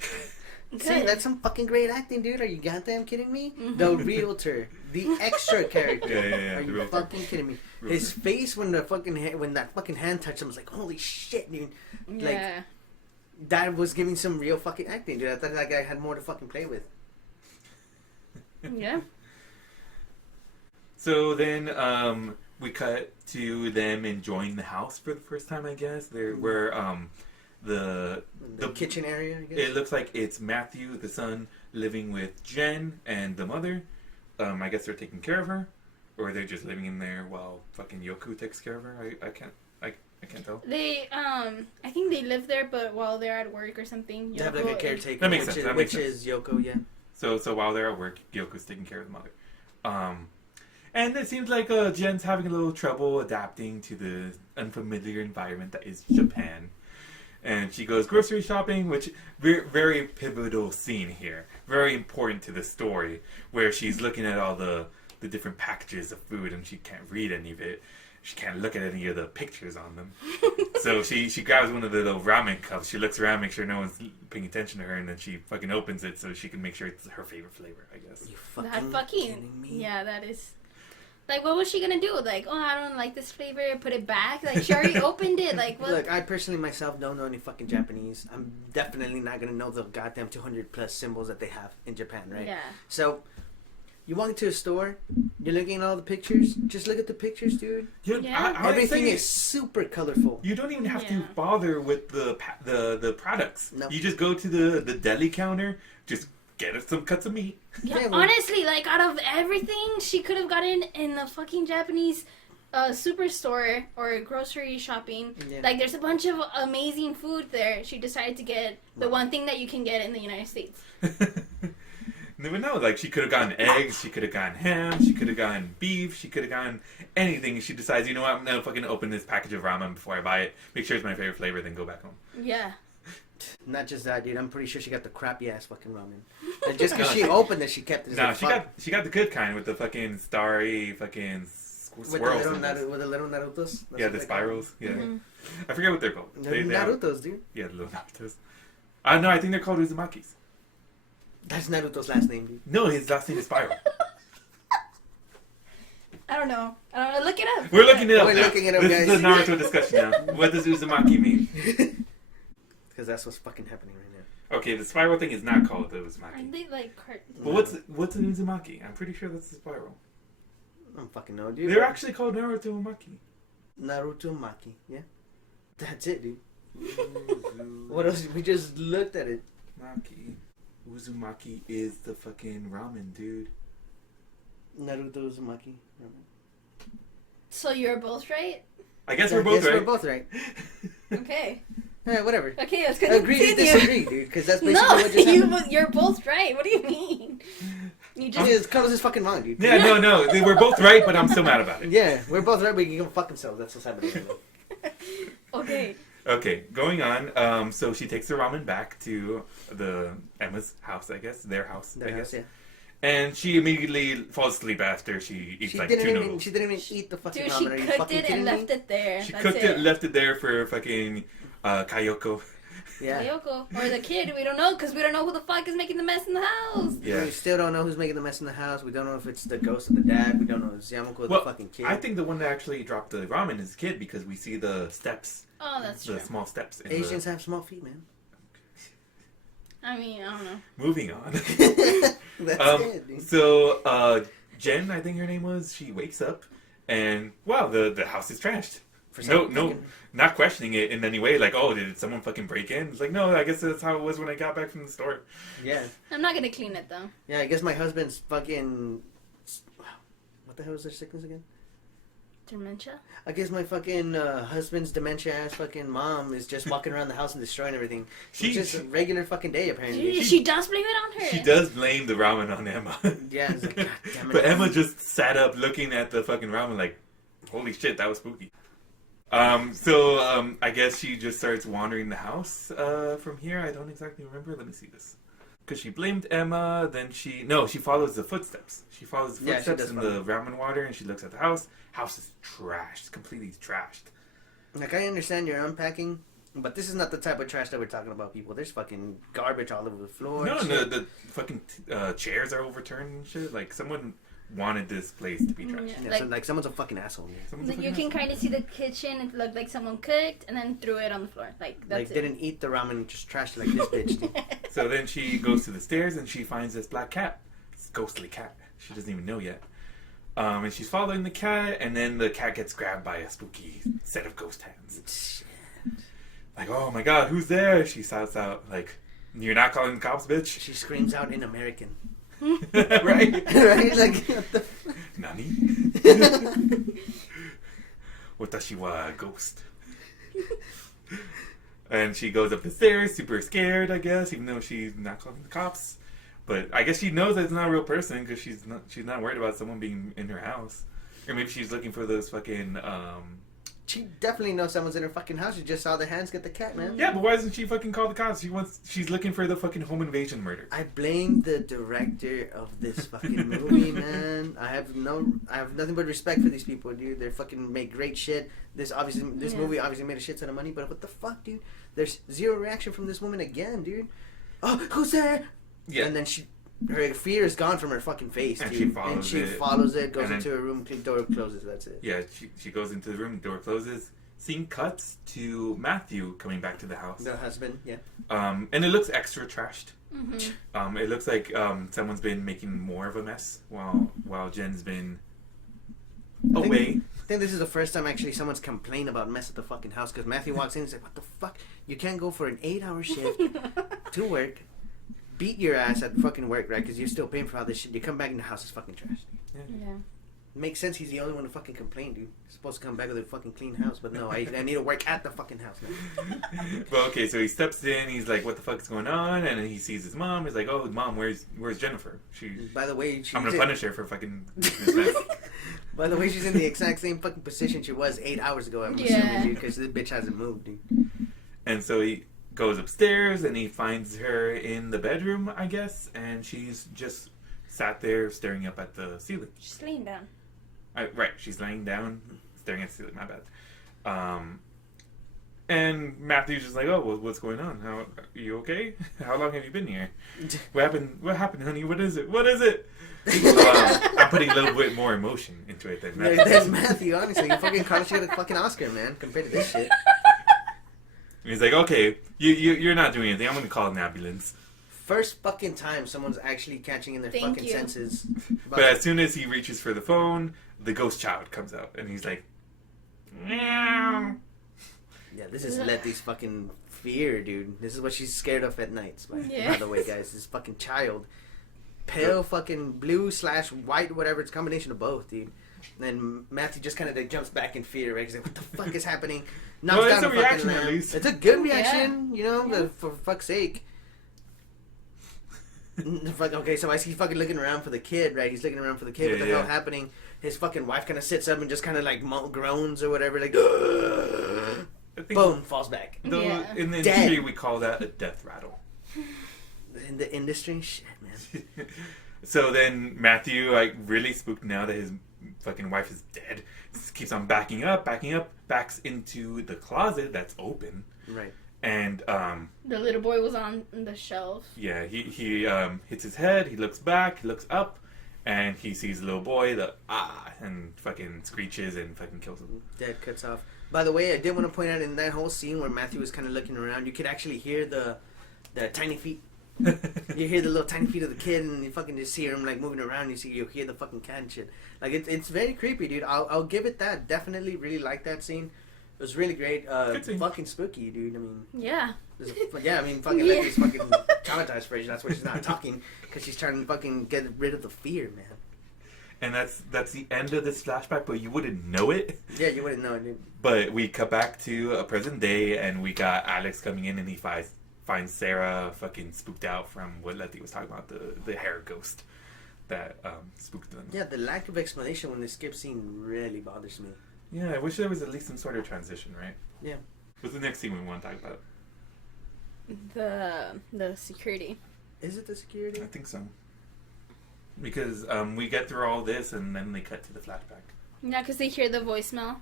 See, that's some fucking great acting, dude. Are you goddamn kidding me? The realtor, the extra character. Yeah. Are you fucking kidding me? His face when that fucking hand touched him was like, holy shit, dude. Like, Yeah. that was giving some real fucking acting, dude. I thought that guy had more to fucking play with. Yeah. So then we cut to them enjoying the house for the first time, I guess. Where the kitchen area, I guess. It looks like it's Matthew, the son, living with Jen and the mother. I guess they're taking care of her, or they're just living in there while fucking Yoko takes care of her. I can't tell. They I think they live there, but while they're at work or something. They have like a caretaker. That makes sense. Which is Yoko, yeah. So while they're at work, Yoko's taking care of the mother. And it seems like Jen's having a little trouble adapting to the unfamiliar environment that is Japan. And she goes grocery shopping, which very pivotal scene here. Very important to the story, where she's looking at all the different packages of food and she can't read any of it. She can't look at any of the pictures on them. So she grabs one of the little ramen cups. She looks around, make sure no one's paying attention to her, and then she fucking opens it so she can make sure it's her favorite flavor, I guess. You That kidding me? yeah, that is. Like, what was she gonna do? Like, oh, I don't like this flavor, put it back? Like, she already opened it. Like, what? Look, I personally myself don't know any fucking Japanese. I'm definitely not gonna know the goddamn 200 plus symbols that they have in Japan, right? Yeah. So, you walk into a store, you're looking at all the pictures. Just look at the pictures, dude. Yeah. Everything is super colorful. You don't even have to bother with the products. No. You just go to the deli counter, just get us some cuts of meat. Yeah, honestly, like, out of everything she could have gotten in the fucking Japanese superstore or grocery shopping, like, there's a bunch of amazing food there. She decided to get the one thing that you can get in the United States. Never know. Like, she could have gotten eggs, she could have gotten ham, she could have gotten beef, she could have gotten anything. She decides, you know what, I'm gonna fucking open this package of ramen before I buy it, make sure it's my favorite flavor, then go back home. Yeah. Not just that, dude. I'm pretty sure she got the crappy ass fucking ramen. And just because she opened it, she kept it. No, she got the good kind with the fucking starry fucking swirls. With the little Narutos. Yeah, the spirals. Yeah, I forget what they're called. Narutos, dude. Yeah, the little Narutos. No, I think they're called Uzumakis. That's Naruto's last name, dude. No, his last name is Spiral. I don't know. Look it up. We're looking it up. We're looking it up, This guys. is a Naruto discussion now. What does Uzumaki mean? Because that's what's fucking happening right now. Okay, the spiral thing is not called the Uzumaki. Aren't they like But what's an Uzumaki? I'm pretty sure that's the spiral. I don't fucking know, dude. They're actually called Naruto Umaki. Naruto Maki, yeah. That's it, dude. What else? We just looked at it. Maki. Uzumaki is the fucking ramen, dude. Naruto Uzumaki. So you're both right? I guess we're both right. We're both right. Okay. Whatever. Okay, let's continue. Agree to disagree, dude, because that's basically what just happened. You're both right. What do you mean? You just... Carlos is fucking wrong, dude. Yeah, no. We're both right, but I'm still mad about it. Yeah, we're both right, but you can fuck themselves. That's what's happening. Okay. Okay, going on. So she takes the ramen back to Emma's house, I guess. Their house, I guess. Yeah. And she immediately falls asleep after she eats two noodles. She didn't even eat the fucking Dude, ramen. she cooked it and left it there. She cooked it, left it there for fucking Kayoko. Yeah. Ryoko. Or the kid. We don't know because we don't know who the fuck is making the mess in the house. Yeah. We still don't know who's making the mess in the house. We don't know if it's the ghost of the dad. We don't know if it's Yamako the fucking kid. I think the one that actually dropped the ramen is the kid because we see the steps. Oh, that's true. The small steps. In Asians have small feet, man. I mean, I don't know. Moving on. That's it, dude. So, Jen, I think her name was, she wakes up and, wow, the house is trashed. Not questioning it in any way. Like, oh, did someone fucking break in? It's like, no, I guess that's how it was when I got back from the store. Yeah. I'm not gonna clean it though. Yeah, I guess my husband's fucking... What the hell is their sickness again? Dementia? I guess my fucking husband's dementia-ass fucking mom is just walking around the house and destroying everything. It's just a regular fucking day, apparently. She does blame it on her. She does blame the ramen on Emma. Yeah, it's like, God damn it. But Emma just sat up looking at the fucking ramen like, holy shit, that was spooky. I guess she just starts wandering the house from here. I don't exactly remember. Let me see this. Because she blamed Emma, then she follows the footsteps. She follows the footsteps in the ramen water, and she looks at the house. House is trashed, completely trashed. Like, I understand you're unpacking, but this is not the type of trash that we're talking about, people. There's fucking garbage all over the floor. No, the fucking chairs are overturned and shit. Like, someone wanted this place to be trashed. Yeah, so, like, someone's a fucking asshole. You can kind of see the kitchen. It looked like someone cooked and then threw it on the floor. Like, that's it. Didn't eat the ramen and just trashed it like this bitch did. So then she goes to the stairs and she finds this black cat. This ghostly cat. She doesn't even know yet. And she's following the cat, and then the cat gets grabbed by a spooky set of ghost hands. Like, oh my god, who's there? She shouts out, like, you're not calling the cops, bitch? She screams out in American. Right? Right? Like, what the Nani? Watashi wa ghost. And she goes up the stairs, super scared, I guess, even though she's not calling the cops. But I guess she knows that it's not a real person because she's not worried about someone being in her house. Or maybe she's looking for those fucking... She definitely knows someone's in her fucking house. She just saw the hands get the cat, man. Yeah, but why doesn't she fucking call the cops? She's looking for the fucking home invasion murder. I blame the director of this fucking movie, man. I have nothing but respect for these people, dude. They fucking make great shit. This movie obviously made a shit ton of money, but what the fuck, dude? There's zero reaction from this woman again, dude. Oh, who's there? Yeah. And then her fear is gone from her fucking face, and dude. She follows it, goes into her room, door closes, that's it. Yeah, she goes into the room, door closes. Scene cuts to Matthew coming back to the house. The husband, yeah. And it looks extra trashed. Mm-hmm. It looks like someone's been making more of a mess while Jen's been away. I think this is the first time actually someone's complained about mess at the fucking house, because Matthew walks in and says, what the fuck? You can't go for an 8-hour shift to work, beat your ass at fucking work, right? Because you're still paying for all this shit. You come back and the house is fucking trash. Yeah. Makes sense. He's the only one to fucking complain, dude. He's supposed to come back with a fucking clean house, but no, I need to work at the fucking house now. Well, okay, so he steps in. He's like, "What the fuck is going on?" And then he sees his mom. He's like, "Oh, mom, where's Jennifer? By the way, I'm gonna punish her for fucking this mess." By the way, she's in the exact same fucking position she was 8 hours ago. I'm assuming, dude, because this bitch hasn't moved, dude. And so he goes upstairs and he finds her in the bedroom, I guess, and she's just sat there staring up at the ceiling. She's laying down. Right, she's laying down, staring at the ceiling. My bad. And Matthew's just like, "Oh, well, what's going on? Are you okay? How long have you been here? What happened? What happened, honey? What is it? What is it?" I'm putting a little bit more emotion into it than Matthew. There's Matthew, honestly. You fucking college should get a fucking Oscar, man, compared to this shit. And he's like, "Okay, you're not doing anything. I'm gonna call an ambulance." First fucking time someone's actually catching in their fucking senses. But as soon as he reaches for the phone, the ghost child comes out, and he's like, "Meow." Yeah, this is Letty's fucking fear, dude. This is what she's scared of at nights, by the way, guys. This fucking child. Pale fucking blue/white, whatever. It's a combination of both, dude. And then Matthew just kind of jumps back in fear, right? He's like, what the fuck is happening? Well, it's a reaction, at least. It's a good reaction, you know, for fuck's sake. Okay, so as he's fucking looking around for the kid, right? He's looking around for the kid. What the hell happening? His fucking wife kind of sits up and just kind of like groans or whatever, like, boom, falls back. In the industry, we call that a death rattle. In the industry, shit, man. So then Matthew, like, really spooked now that his fucking wife is dead, keeps on backing up, backs into the closet that's open. Right. And the little boy was on the shelf. yeah, he hits his head. He looks back. He looks up, and he sees the little boy. And fucking screeches and fucking kills him. Dead, cuts off. By the way, I did want to point out in that whole scene where Matthew was kind of looking around, you could actually hear the tiny feet. You hear the little tiny feet of the kid, and you fucking just hear him like moving around. You hear the fucking cat and shit. Like it's very creepy, dude. I'll give it that. Definitely, really like that scene. It was really great. Fucking spooky, dude. I mean, yeah. I mean, fucking Leslie's fucking traumatized for it. That's why she's not talking, because she's trying to fucking get rid of the fear, man. And that's the end of this flashback, but you wouldn't know it. Yeah, you wouldn't know it, dude. But we cut back to a present day, and we got Alex coming in, and he finds Sarah fucking spooked out from what Letty was talking about, the hair ghost that spooked them. Yeah, the lack of explanation when they skip scene really bothers me. Yeah, I wish there was at least some sort of transition, right? Yeah. What's the next scene we want to talk about? The security. Is it the security? I think so. Because we get through all this, and then they cut to the flashback. Yeah, because they hear the voicemail.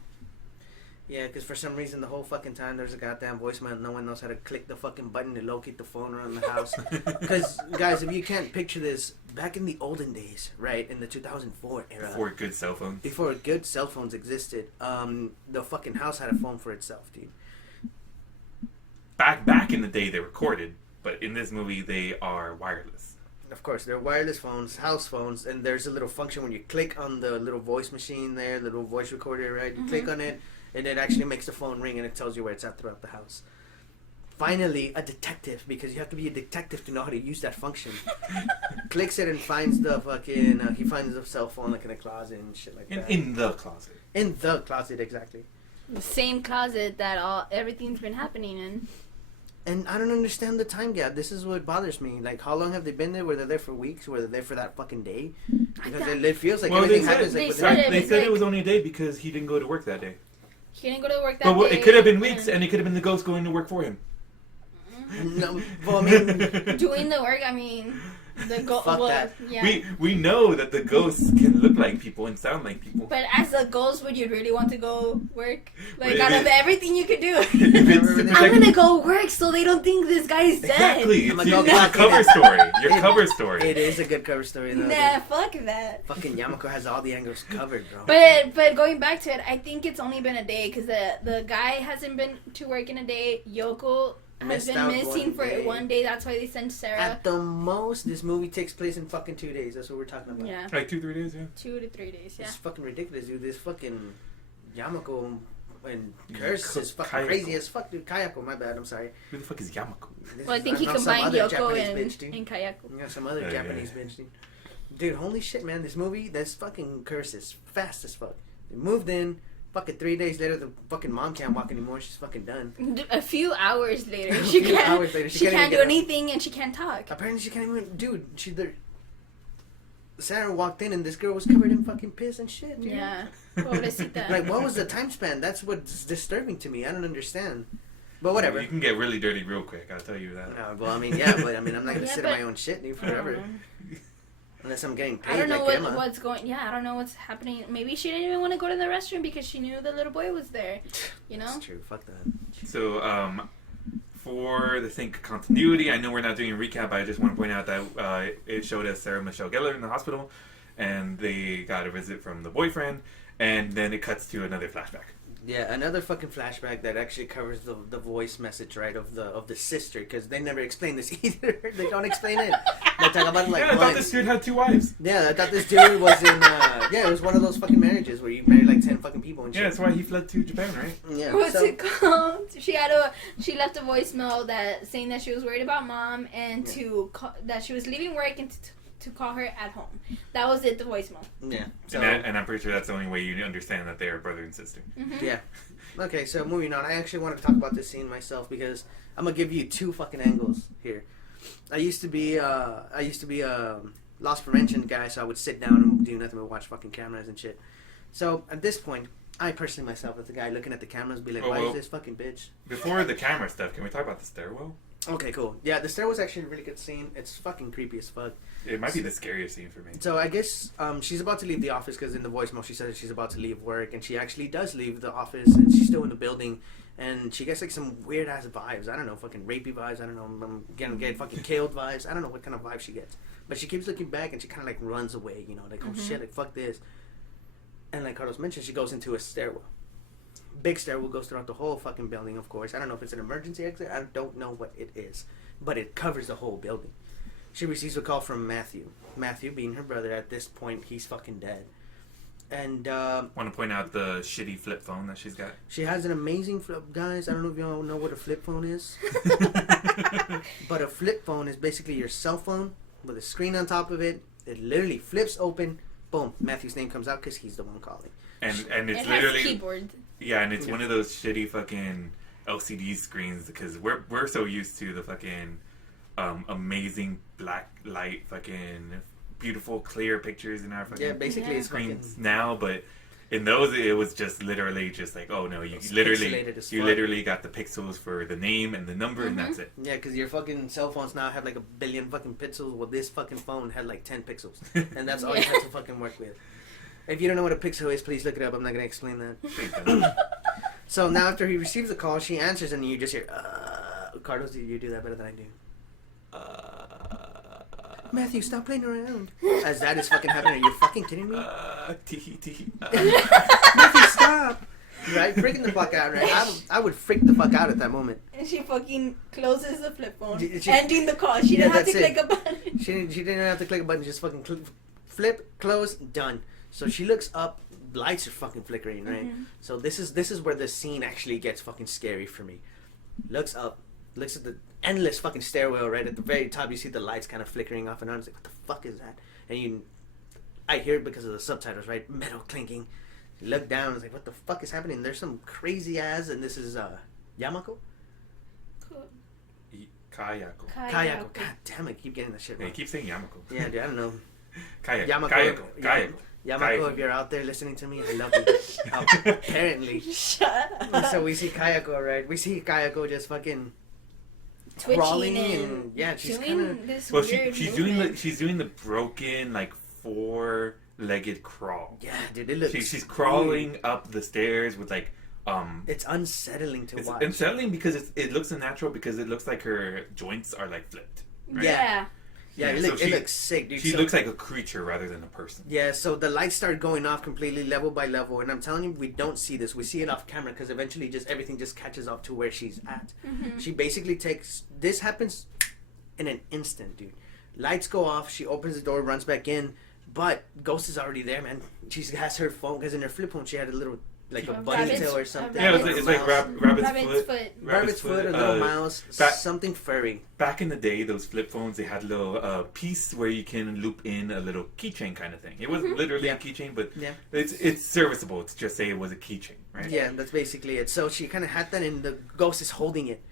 Yeah, because for some reason the whole fucking time there's a goddamn voicemail and no one knows how to click the fucking button to locate the phone around the house. Because, guys, if you can't picture this, back in the olden days, right, in the 2004 era. Before good cell phones. Before good cell phones existed, the fucking house had a phone for itself, dude. Back in the day they recorded, but in this movie they are wireless. Of course, they're wireless phones, house phones, and there's a little function when you click on the little voice machine there, the little voice recorder, right? You click on it, and it actually makes the phone ring, and it tells you where it's at throughout the house. Finally, a detective, because you have to be a detective to know how to use that function. Clicks it and finds the fucking, he finds the cell phone like in a closet and shit like that. In the closet. In the closet, exactly. The same closet that everything's been happening in. And I don't understand the time gap. This is what bothers me. Like, how long have they been there? Were they there for weeks? Were they there for that fucking day? Because it feels like everything happens. They Like, said it was only a day because he didn't go to work that day. He didn't go to work that day. But it could have been weeks, and it could have been the ghost going to work for him. no, well, I mean, doing the work. I mean, the ghost. Fuck that. Yeah. We know that the ghosts can look like people and sound like people. But as a ghost, would you really want to go work? Like, But out of everything you could do, I'm I'm gonna go work so they don't think this guy's dead. Exactly. It's I'm your gonna go cover story. Your cover story. it is a good cover story, though. Nah, fuck that. Fucking Yamako has all the angles covered, bro. But going back to it, I think it's only been a day because the guy hasn't been to work in a day. Yoko has Missed been out missing for 1 day. That's why they sent Sarah. At the most, this movie takes place in fucking 2 days. That's what we're talking about. Yeah, Like 2-3 days, yeah. 2 to 3 days. Yeah. It's fucking ridiculous, dude. This fucking Yamako and Curse is fucking Kayako. crazy as fuck, dude. Kayako, my bad. I'm sorry. Who the fuck is Yamako? This Well, I is- think he know some combined other Yoko Japanese bitch, dude. and Kayako. Yeah, some other Yeah, Japanese yeah. bitch, dude. Dude, holy shit, man. This movie, this fucking Curse is fast as fuck. They moved in. Fucking 3 days later, the fucking mom can't walk anymore. She's fucking done. A few hours later, A she few can't. hours later, she can't can't even do get up. anything, and she can't talk. Apparently, she can't even. Dude, Sarah walked in and this girl was covered in fucking piss and shit, dude. Yeah, pobrecita. Like, what was the time span? That's what's disturbing to me. I don't understand. But whatever. You can get really dirty real quick, I'll tell you that. No, well, I mean, yeah, but I mean, I'm not gonna Yeah, sit but- in my own shit, dude, forever. Unless I'm getting paid I don't know like Emma. what's going. Yeah, I don't know what's happening. Maybe she didn't even want to go to the restroom because she knew the little boy was there. You know. That's true. Fuck that. So, for the sake of continuity, I know we're not doing a recap, but I just want to point out that it showed us Sarah Michelle Gellar in the hospital, and they got a visit from the boyfriend, and then it cuts to another flashback. Yeah, another fucking flashback that actually covers the voice message, right, of the sister, because they never explain this either. They don't explain it. They talk about it like I thought once. this dude had 2 wives. Yeah, I thought this dude was in. Yeah, it was one of those fucking marriages where you marry like 10 fucking people and shit. Yeah, that's why he fled to Japan, right? Yeah. What's so, it called? She left a voicemail that saying that she was worried about mom and that she was leaving work and to call her at home. That was it. The voicemail. Yeah. So, And I'm pretty sure that's the only way you understand that they are brother and sister. Mm-hmm. yeah. Okay, so moving on. I actually want to talk about this scene myself because I'm gonna give you 2 fucking angles here. I used to be loss prevention guy, so I would sit down and do nothing but watch fucking cameras and shit. So at this point, I personally myself as the guy looking at the cameras be like, why is this fucking bitch? Before the camera stuff, can we talk about the stairwell? Okay, cool. Yeah, the stairwell's actually a really good scene. It's fucking creepy as fuck. It might be the scariest scene for me. So I guess she's about to leave the office because in the voicemail she says she's about to leave work, and she actually does leave the office, and she's still in the building. And she gets like some weird ass vibes. I don't know, fucking rapey vibes. I don't know. I'm getting fucking killed vibes. I don't know what kind of vibe she gets. But she keeps looking back and she kind of like runs away, you know, like, oh shit, like fuck this. And like Carlos mentioned, she goes into a stairwell. Big stairwell goes throughout the whole fucking building, of course. I don't know if it's an emergency exit. I don't know what it is. But it covers the whole building. She receives a call from Matthew. Matthew being her brother, at this point, he's fucking dead. And want to point out the shitty flip phone that she's got. She has an amazing flip, guys. I don't know if y'all know what a flip phone is, but a flip phone is basically your cell phone with a screen on top of it. It literally flips open. Boom, Matthew's name comes out because he's the one calling. And it's it literally has keyboard. Yeah, and it's one of those shitty fucking LCD screens because we're so used to the fucking amazing black light fucking beautiful clear pictures in our fucking basically it's screens fucking now, but in those it was just literally just like, oh no, you literally got the pixels for the name and the number and that's it. Yeah, because your fucking cell phones now have like 1 billion fucking pixels. Well, this fucking phone had like 10 pixels, and that's all you had to fucking work with. If you don't know what a pixel is, please look it up. I'm not gonna explain that. So now after he receives the call, she answers and you just hear, Carlos, you do that better than I do. Matthew, stop playing around. As that is fucking happening, are you fucking kidding me? Matthew, stop. Right? Freaking the fuck out, right? I would freak the fuck out at that moment. And she fucking closes the flip phone, She- ending the call. She didn't have to that's it. click a button. She didn't have to click a button, just fucking flip, close, done. So she looks up, lights are fucking flickering, right? So this is where the scene actually gets fucking scary for me. Looks up, looks at the endless fucking stairwell, right? At the very top, you see the lights kind of flickering off and on. It's like, what the fuck is that? And I hear it because of the subtitles, right? Metal clinking. You look down, it's like, what the fuck is happening? There's some crazy ass, and this is Yamako? Kayako. Kayako. God damn it, I keep getting that shit Yeah, wrong. keep saying Yamako. Yeah, dude, I don't know. Kayako. Yamako, if you're out there listening to me, I love you. Apparently. Shut up. So we see Kayako, right? We see Kayako just fucking Twitching crawling and yeah, she's doing kind of this Well, weird she's doing the broken like 4-legged crawl. yeah, dude. It looks She's crawling up the stairs with like It's unsettling to it's watch. unsettling because it looks unnatural because it looks like her joints are like flipped. Right? Yeah. Yeah, so it looks sick, dude. She So- looks like a creature rather than a person. Yeah, so the lights start going off completely level by level, and I'm telling you, we don't see this. We see it off camera because eventually, just everything just catches up to where she's at. She basically takes. This happens in an instant, dude. Lights go off. She opens the door, runs back in, but Ghost is already there, man. She has her phone because in her flip phone she had a little like a bunny tail or something. Yeah, it's like rabbit's foot. Rabbit's foot, a little mouse, something furry. Back in the day, those flip phones, they had a little piece where you can loop in a little keychain kind of thing. It wasn't literally a keychain, but it's serviceable to just say it was a keychain, right? Yeah, that's basically it. So she kind of had that, and the Ghost is holding it.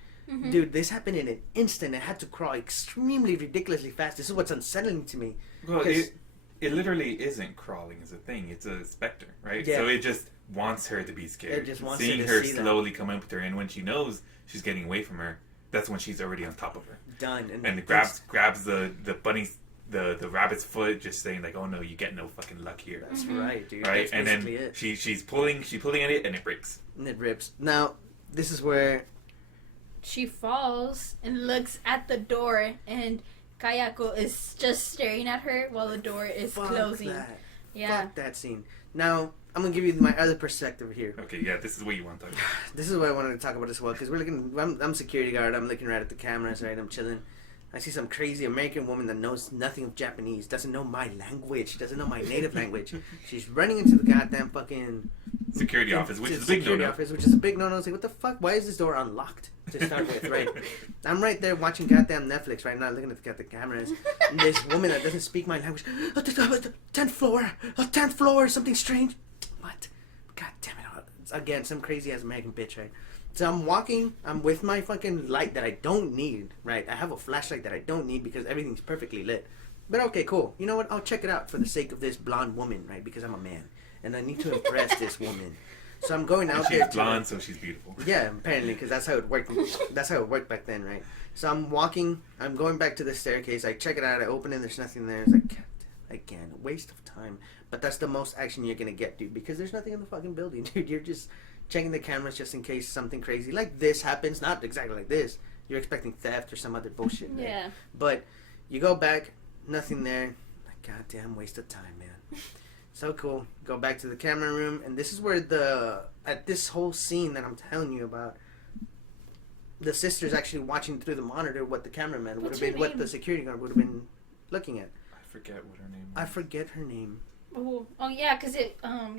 Dude, this happened in an instant. It had to crawl extremely ridiculously fast. This is what's unsettling to me. Well, it literally isn't crawling as a thing. It's a specter, right? Yeah. So it just wants her to be scared. It just wants Seeing her to her see slowly come up with her, and when she knows she's getting away from her, that's when she's already on top of her. Done. And grabs the bunny's the rabbit's foot, just saying like, "Oh no, you get no fucking luck here." That's right, dude. Right, That's and then basically it. she's pulling at it, and it breaks. And it rips. Now, this is where She falls and looks at the door, and Kayako is just staring at her while the door is closing. That. Yeah. Fuck that scene. Now, I'm gonna give you my other perspective here. Okay, yeah, this is what you want to talk about. This is what I wanted to talk about as well, because I'm security guard. I'm looking right at the cameras, right? I'm chilling. I see some crazy American woman that knows nothing of Japanese, doesn't know my language, doesn't know my native language. She's running into the goddamn fucking security office, which is a big no-no. Which is a big no-no. It's like, what the fuck? Why is this door unlocked to start with, right? I'm right there watching goddamn Netflix right now, looking at the cameras. And this woman that doesn't speak my language, 10th floor, something strange. What? God damn it. Again, some crazy-ass American bitch, right? So I'm with my fucking light that I don't need, right? I have a flashlight that I don't need because everything's perfectly lit. But okay, cool. You know what? I'll check it out for the sake of this blonde woman, right? Because I'm a man. And I need to impress this woman. So I'm going out there. She's blonde, so she's beautiful. Yeah, apparently, because that's how it worked. That's how it worked back then, right? So I'm going back to the staircase. I check it out. I open it. There's nothing there. It's like, waste of time. But that's the most action you're going to get, dude, because there's nothing in the fucking building, dude. checking the cameras just in case something crazy like this happens. Not exactly like this. You're expecting theft or some other bullshit. Right? Yeah. But you go back, nothing there. Like, goddamn waste of time, man. So cool. Go back to the camera room, and this is where at this whole scene that I'm telling you about, the sister's actually watching through the monitor what the cameraman would have been, what the security guard would have been looking at. I forget what her name was. I forget her name. Oh yeah, because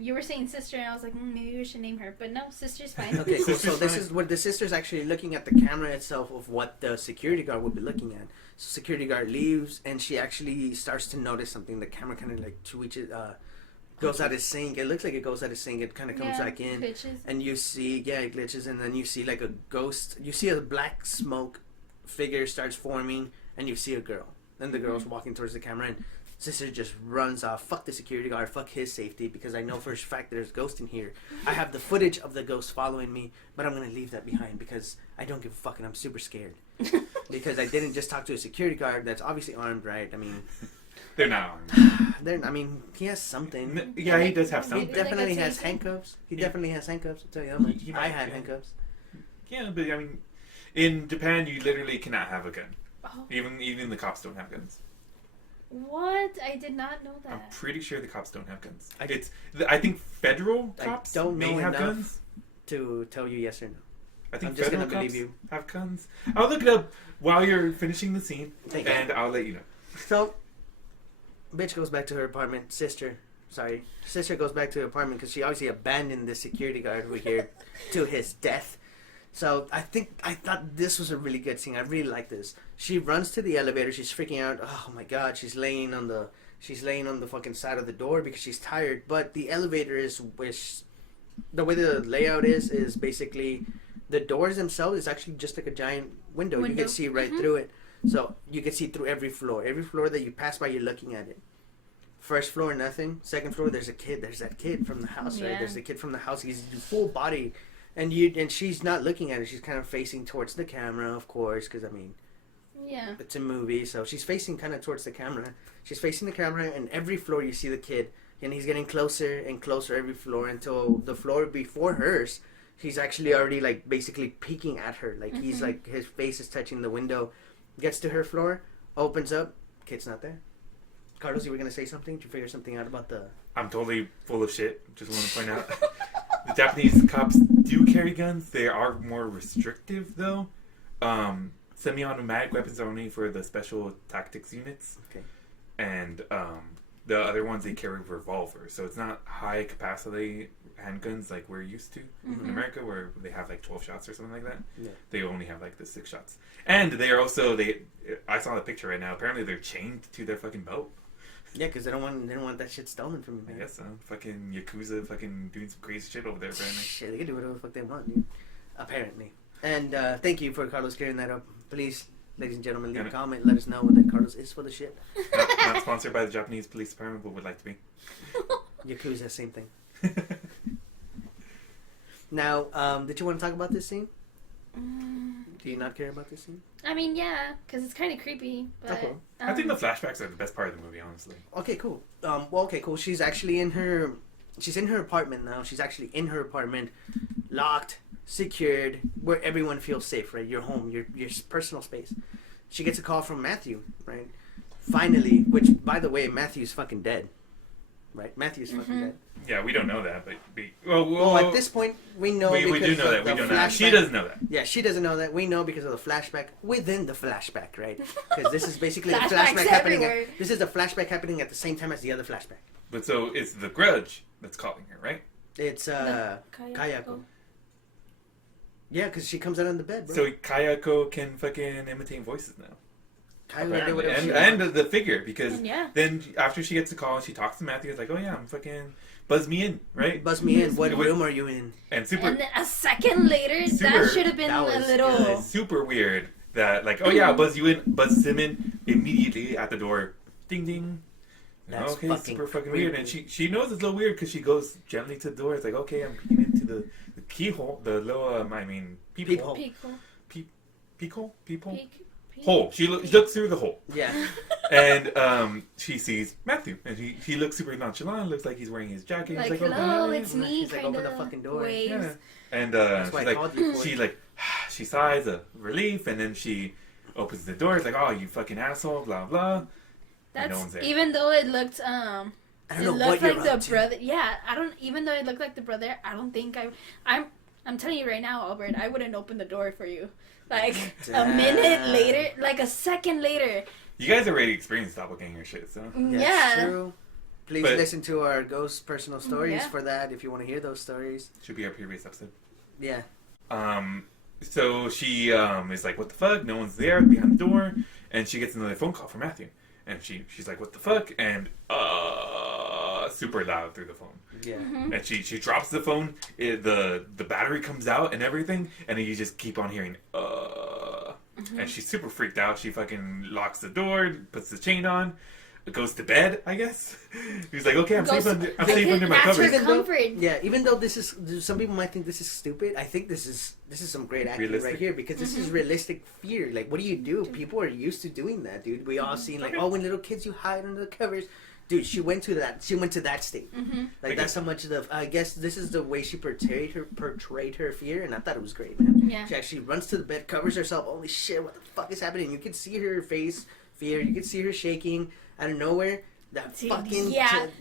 you were saying sister, and I was like, maybe we should name her, but no, sister's fine. Okay, cool. So this is what the sister's actually looking at the camera itself of what the security guard would be looking at. So security guard leaves, and she actually starts to notice something. The camera kind of like twitches, goes out of sync. It looks like it goes out of sync. It kind of comes back in, glitches. and you see, it glitches, and then you see like a ghost. You see a black smoke figure starts forming, and you see a girl. Then the girl's walking towards the camera, and sister just runs off. Fuck the security guard. Fuck his safety, because I know for a fact there's a ghost in here. I have the footage of the ghost following me, but I'm gonna leave that behind because I don't give a fuck and I'm super scared. Because I didn't just talk to a security guard that's obviously armed, right? I mean, they're not armed. I mean, he has something. Yeah, he does have He something. definitely has handcuffs. He definitely has handcuffs. I'll tell you that much. He I might, had yeah. handcuffs. Yeah, but I mean, in Japan, you literally cannot have a gun. Oh. Even the cops don't have guns. What? I did not know that. I'm pretty sure the cops don't have guns. I- I think federal I cops don't may know have enough. guns. To tell you yes or no. I think I'm just federal gonna cops believe you. have guns. I'll look it up while you're finishing the scene, Thank you. and I'll let you know. So, bitch goes back to her apartment. Sister goes back to her apartment because she obviously abandoned the security guard over here to his death. So I thought this was a really good scene. I really like this. She runs to the elevator. She's freaking out. Oh my god! She's laying on the fucking side of the door because she's tired. But the elevator is the way the layout is basically the doors themselves is actually just like a giant window. You can see right through it. So you can see through every floor. Every floor that you pass by, you're looking at it. First floor, nothing. Second floor, there's a kid. There's that kid from the house, right? There's the kid from the house. He's full body, and she's not looking at it. She's kind of facing towards the camera, of course, because I mean, Yeah. it's a movie, so she's facing kind of towards the camera. She's facing the camera, and every floor you see the kid, and he's getting closer and closer every floor until the floor before hers, he's actually already like basically peeking at her, like he's like his face is touching the window. Gets to her floor, opens up, kid's not there. Carlos, you were gonna say something? Did you figure something out about the? I'm totally full of shit. Just want to point out, the Japanese cops do carry guns. They are more restrictive, though. Semi-automatic weapons are only for the special tactics units. Okay. And the other ones, they carry revolvers. So it's not high capacity handguns like we're used to in America, where they have like 12 shots or something like that. Yeah. They only have like the 6 shots. And they are also, I saw the picture right now. Apparently they're chained to their fucking boat. Yeah, because they don't want that shit stolen from you, man. I guess so. Fucking Yakuza fucking doing some crazy shit over there, apparently. Shit, they can do whatever the fuck they want, dude. Apparently. And thank you for Carlos clearing that up. Please, ladies and gentlemen, leave a comment. Let us know that Carlos is full of shit. Not sponsored by the Japanese Police Department, but would like to be. Yakuza, same thing. Now, did you want to talk about this scene? Do you not care about this scene? I mean, yeah, because it's kind of creepy. But, Okay. I think the flashbacks are the best part of the movie, honestly. Okay, cool. Okay, cool. She's actually in her apartment now. She's actually in her apartment, locked, secured, where everyone feels safe, right? Your home, your personal space. She gets a call from Matthew, right? Finally, which, by the way, Matthew's fucking dead. Right? Matthew's fucking dead. Yeah, we don't know that, but Well, at this point, we know we because do know that. of We the don't know that. She flashback. doesn't know that. Yeah, she doesn't know that. We know because of the flashback within the flashback, right? Because this is basically a Flashbacks flashback happening. everywhere. This is a flashback happening at the same time as the other flashback. But so it's the Grudge that's calling her, right? It's Kayako. Yeah, because she comes out on the bed, bro. So Kayako can fucking imitate voices now. Kayako can do Apparently. whatever she And wants. the figure, because Yeah. then after she gets the call, she talks to Matthew. It's like, oh yeah, I'm fucking buzz me in, right? Buzz me in. What It was- room are you in? And super, And then a second later, Super. that should have been That a was little. good. super weird that like, oh yeah, I'll buzz you in, buzz him in immediately at the door, ding ding. That's Okay, fucking super fucking creepy. weird, and she knows it's a little weird because she goes gently to the door. It's like, okay, I'm peeking into the keyhole, the little, Peephole. Peek hole. peephole, Peek. hole. She looks through the hole. Yeah. And she sees Matthew, and he looks super nonchalant. Looks like he's wearing his jacket. Like, he's hello, "Hi." it's me. He's like, Kind open the of fucking door. waves. Yeah. And That's why she's I called you for it. she sighs a relief, and then she opens the door. It's like, oh, you fucking asshole, blah blah. And no one's there. Even though it looked I don't it know looked what you're like the up to. brother. Yeah, I don't. Even though it looked like the brother, I don't think I'm telling you right now, Albert. I wouldn't open the door for you. Like a minute later, like a second later. You guys already experienced doppelganger shit, so. Yes, Yeah. true. Please But- listen to our ghost personal stories Yeah. for that if you want to hear those stories. Should be our previous episode. Yeah. So she is like, what the fuck? No one's there behind the door, and she gets another phone call from Matthew, and she's like, what the fuck? And super loud through the phone. Yeah. Mm-hmm. And she drops the phone. The battery comes out and everything, and then you just keep on hearing and she's super freaked out. She fucking locks the door, puts the chain on, goes to bed. I guess he's like, okay, I'm safe under my That's covers. her comfort. Yeah, even though this is, some people might think this is stupid, I think this is some great acting Realistic. right here, because this is realistic fear. Like, what do you do? People are used to doing that, dude. We all seen like, oh, when little kids you hide under the covers. Dude, she went to that state. Mm-hmm. Like, that's how much of I guess this is the way she portrayed her fear, and I thought it was great, man. Yeah. She actually runs to the bed, covers herself. Holy shit, what the fuck is happening? You can see her face, fear. You can see her shaking out of nowhere. That Dude, fucking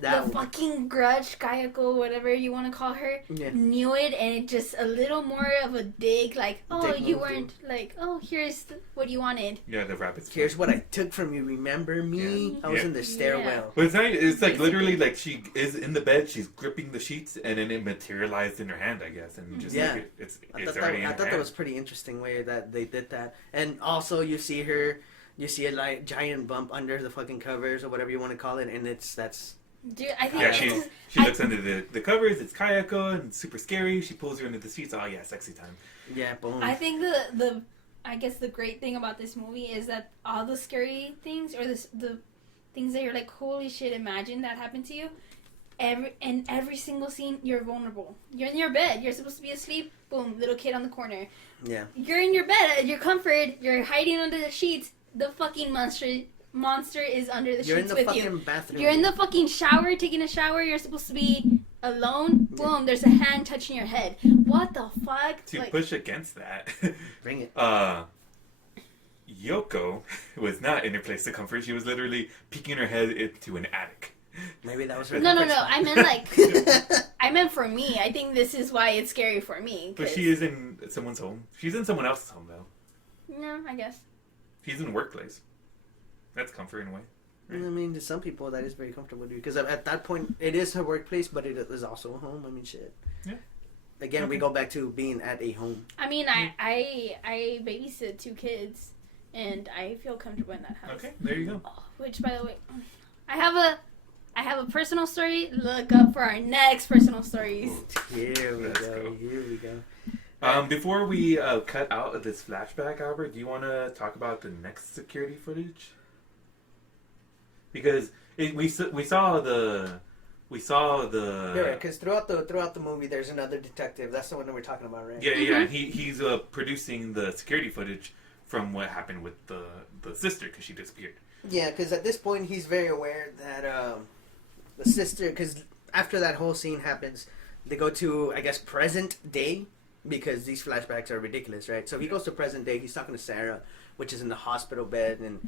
the fucking Grudge, Kayako, whatever you want to call her, Yeah. knew it, and it just a little more of a dig, like, oh, Dick you move, weren't like, oh, here's what you wanted. Yeah, the rabbits. Here's what I took from you. Remember me? Yeah. I was Yeah. in the stairwell. But it's like literally like she is in the bed, she's gripping the sheets, and then it materialized in her hand, I guess, and just Yeah. like it's I thought already in that, I her thought that hand. was pretty interesting way that they did that. And also, you see her. You see a like giant bump under the fucking covers or whatever you want to call it, and that's. Dude, I think Yeah, it's she looks under the covers. It's Kayako and it's super scary. She pulls her into the sheets. Oh yeah, sexy time. Yeah, boom. I think the I guess the great thing about this movie is that all the scary things or the things that you're like, holy shit, imagine that happened to you. Every single scene, you're vulnerable. You're in your bed. You're supposed to be asleep. Boom, little kid on the corner. Yeah. You're in your bed, your comfort. You're hiding under the sheets. The fucking monster is under the You're in sheets the with fucking you. bathroom. You're in the fucking shower, taking a shower. You're supposed to be alone. Boom, there's a hand touching your head. What the fuck? To Like, push against that, Bring it. Yoko was not in her place of comfort. She was literally peeking her head into an attic. Maybe that was her. no. comfort I meant like, spot. I meant for me. I think this is why it's scary for me. But 'cause- she is in someone's home. She's in someone else's home though. No, I guess. She's in a workplace. That's comfort in a way. I mean, to some people that is very comfortable, dude. Because at that point, it is her workplace, but it is also a home. I mean, shit. Yeah. Again, we go back to being at a home. I mean, I babysit 2 kids, and I feel comfortable in that house. Okay, there you go. Oh, which, by the way, I have a personal story. Look up for our next personal stories. Here we Let's go. go. Here we go. Before we cut out of this flashback, Albert, do you want to talk about the next security footage? Because we saw the Yeah, because throughout the movie, there's another detective. That's the one that we're talking about, right? yeah. He's producing the security footage from what happened with the sister because she disappeared. Yeah, because at this point, he's very aware that the sister. Because after that whole scene happens, they go to, I guess, present day. Because these flashbacks are ridiculous, right? So he goes to present day. He's talking to Sarah, which is in the hospital bed, and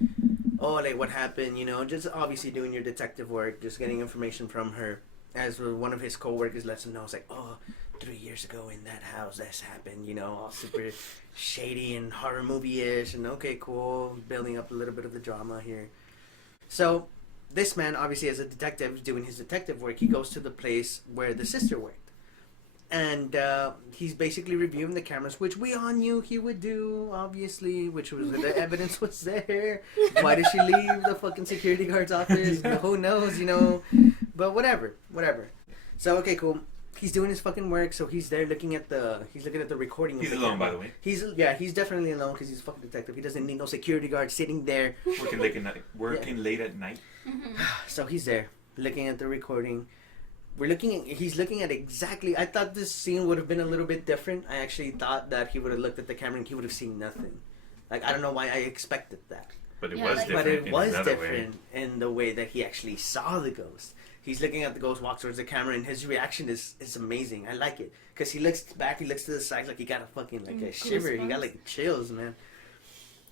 like what happened, just obviously doing your detective work, just getting information from her. As one of his coworkers lets him know, it's like, 3 years ago in that house, this happened, all super shady and horror movie-ish, and okay, cool, building up a little bit of the drama here. So this man, obviously, as a detective, doing his detective work, he goes to the place where the sister worked. And he's basically reviewing the cameras, which we all knew he would do, obviously, which was the evidence was there. Why did she leave the fucking security guard's office? Yeah. Who knows, But whatever. So, okay, cool. He's doing his fucking work, so he's there looking at the recording. He's of the alone, camera. by the way. He's definitely alone because he's a fucking detective. He doesn't need no security guard sitting there. Working late at night. So he's there looking at the recording. He's looking at exactly. I thought this scene would have been a little bit different. I actually thought that he would have looked at the camera and he would have seen nothing. Like, I don't know why I expected that. But it Yeah, was like- different. But it in was another different in the way that he actually saw the ghost. He's looking at the ghost walk towards the camera, and his reaction is amazing. I like it because he looks back, he looks to the side like he got a fucking like a shiver. He got like chills, man.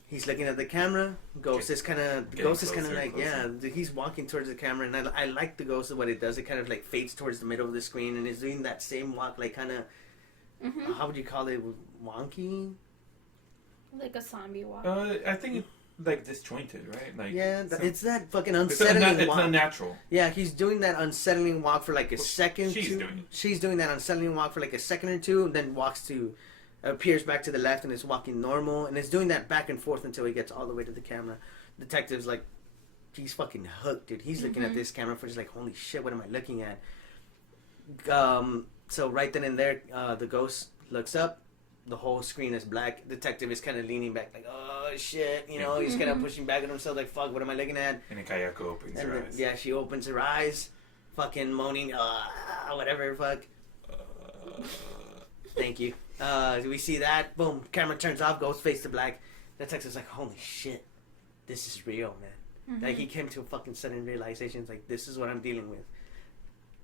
He's looking at the camera. Ghost is kind of like he's walking towards the camera, and I like the ghost of what it does. It kind of like fades towards the middle of the screen, and is doing that same walk, like kind of how would you call it, wonky? Like a zombie walk. I think it's like disjointed, right? Like It's that fucking it's unsettling walk. unnatural. Yeah, he's doing that unsettling walk for like a second. She's doing that unsettling walk for like a second or two, and then appears back to the left, and is walking normal, and is doing that back and forth until he gets all the way to the camera. Detective's like, he's fucking hooked, dude. He's looking at this camera for just like, holy shit, what am I looking at? So right then and there, the ghost looks up. The whole screen is black. Detective is kind of leaning back, like, oh shit, you know, he's kind of pushing back at himself, like, fuck, what am I looking at? And Kayako opens her eyes. Yeah, she opens her eyes, fucking moaning, whatever, fuck. Thank you. We see that, boom, camera turns off, goes face to black. Detective's like, holy shit, this is real, man. Like, he came to a fucking sudden realization, like, this is what I'm dealing with.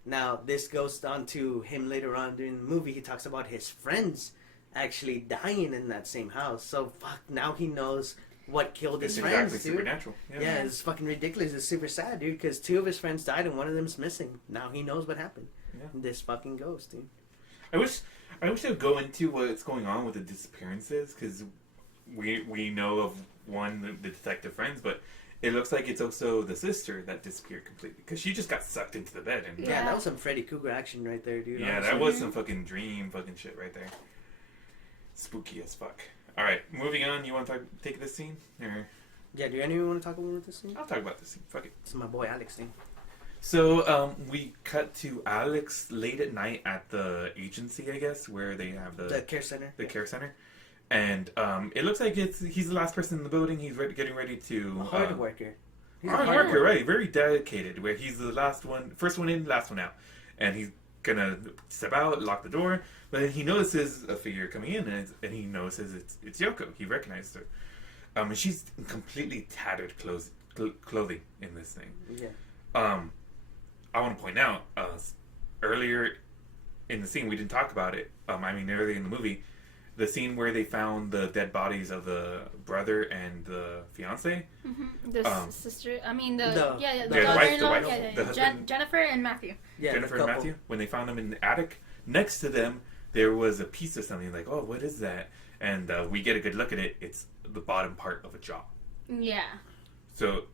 Now, this goes on to him later on during the movie. He talks about his friends actually dying in that same house. So fuck, now he knows what killed his friends, dude. Supernatural. Yeah, it's fucking ridiculous. It's super sad, dude, because 2 of his friends died and one of them's missing. Now he knows what happened. Yeah. This fucking ghost, dude. I wish they'd go into what's going on with the disappearances, because we know of one, the detective friends, but it looks like it's also the sister that disappeared completely, because she just got sucked into the bed. And Yeah, that was some Freddy Krueger action right there, dude. Yeah, that was some fucking dream fucking shit right there. Spooky as fuck. Alright, moving on. You want to take this scene? Or? Yeah, do anyone want to talk about this scene? I'll talk about this scene. Fuck it. It's my boy Alex thing. So, we cut to Alex late at night at the agency, I guess, where they have the care center. The care center. And it looks like he's the last person in the building. He's getting ready to... A hard worker. Hard worker, right. Very dedicated, where he's the last one, first one in, last one out. And he's gonna step out, lock the door, but he notices a figure coming in, and he notices it's Yoko. He recognizes her. And she's in completely tattered clothing in this thing. Yeah. I want to point out, earlier in the scene, we didn't talk about it, earlier in the movie, the scene where they found the dead bodies of the brother and the fiance. The sister, the husband, Jennifer and Matthew. Yeah, Jennifer and Matthew, when they found them in the attic, next to them, there was a piece of something, like, oh, what is that? And we get a good look at it. It's the bottom part of a jaw. Yeah. So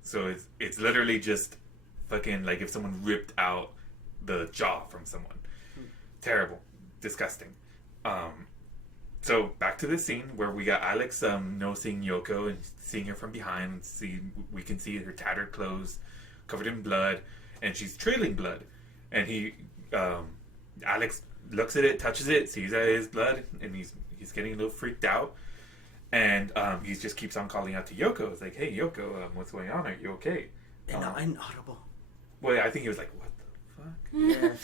it's literally just fucking like if someone ripped out the jaw from someone. Terrible. Disgusting. So back to this scene where we got Alex noticing Yoko and seeing her from behind. We can see her tattered clothes, covered in blood, and she's trailing blood. And Alex looks at it, touches it, sees that it is blood, and he's getting a little freaked out. And he just keeps on calling out to Yoko. It's like, hey, Yoko, what's going on? Are you okay? Inaudible. Well, I think he was like, what the fuck? Yeah.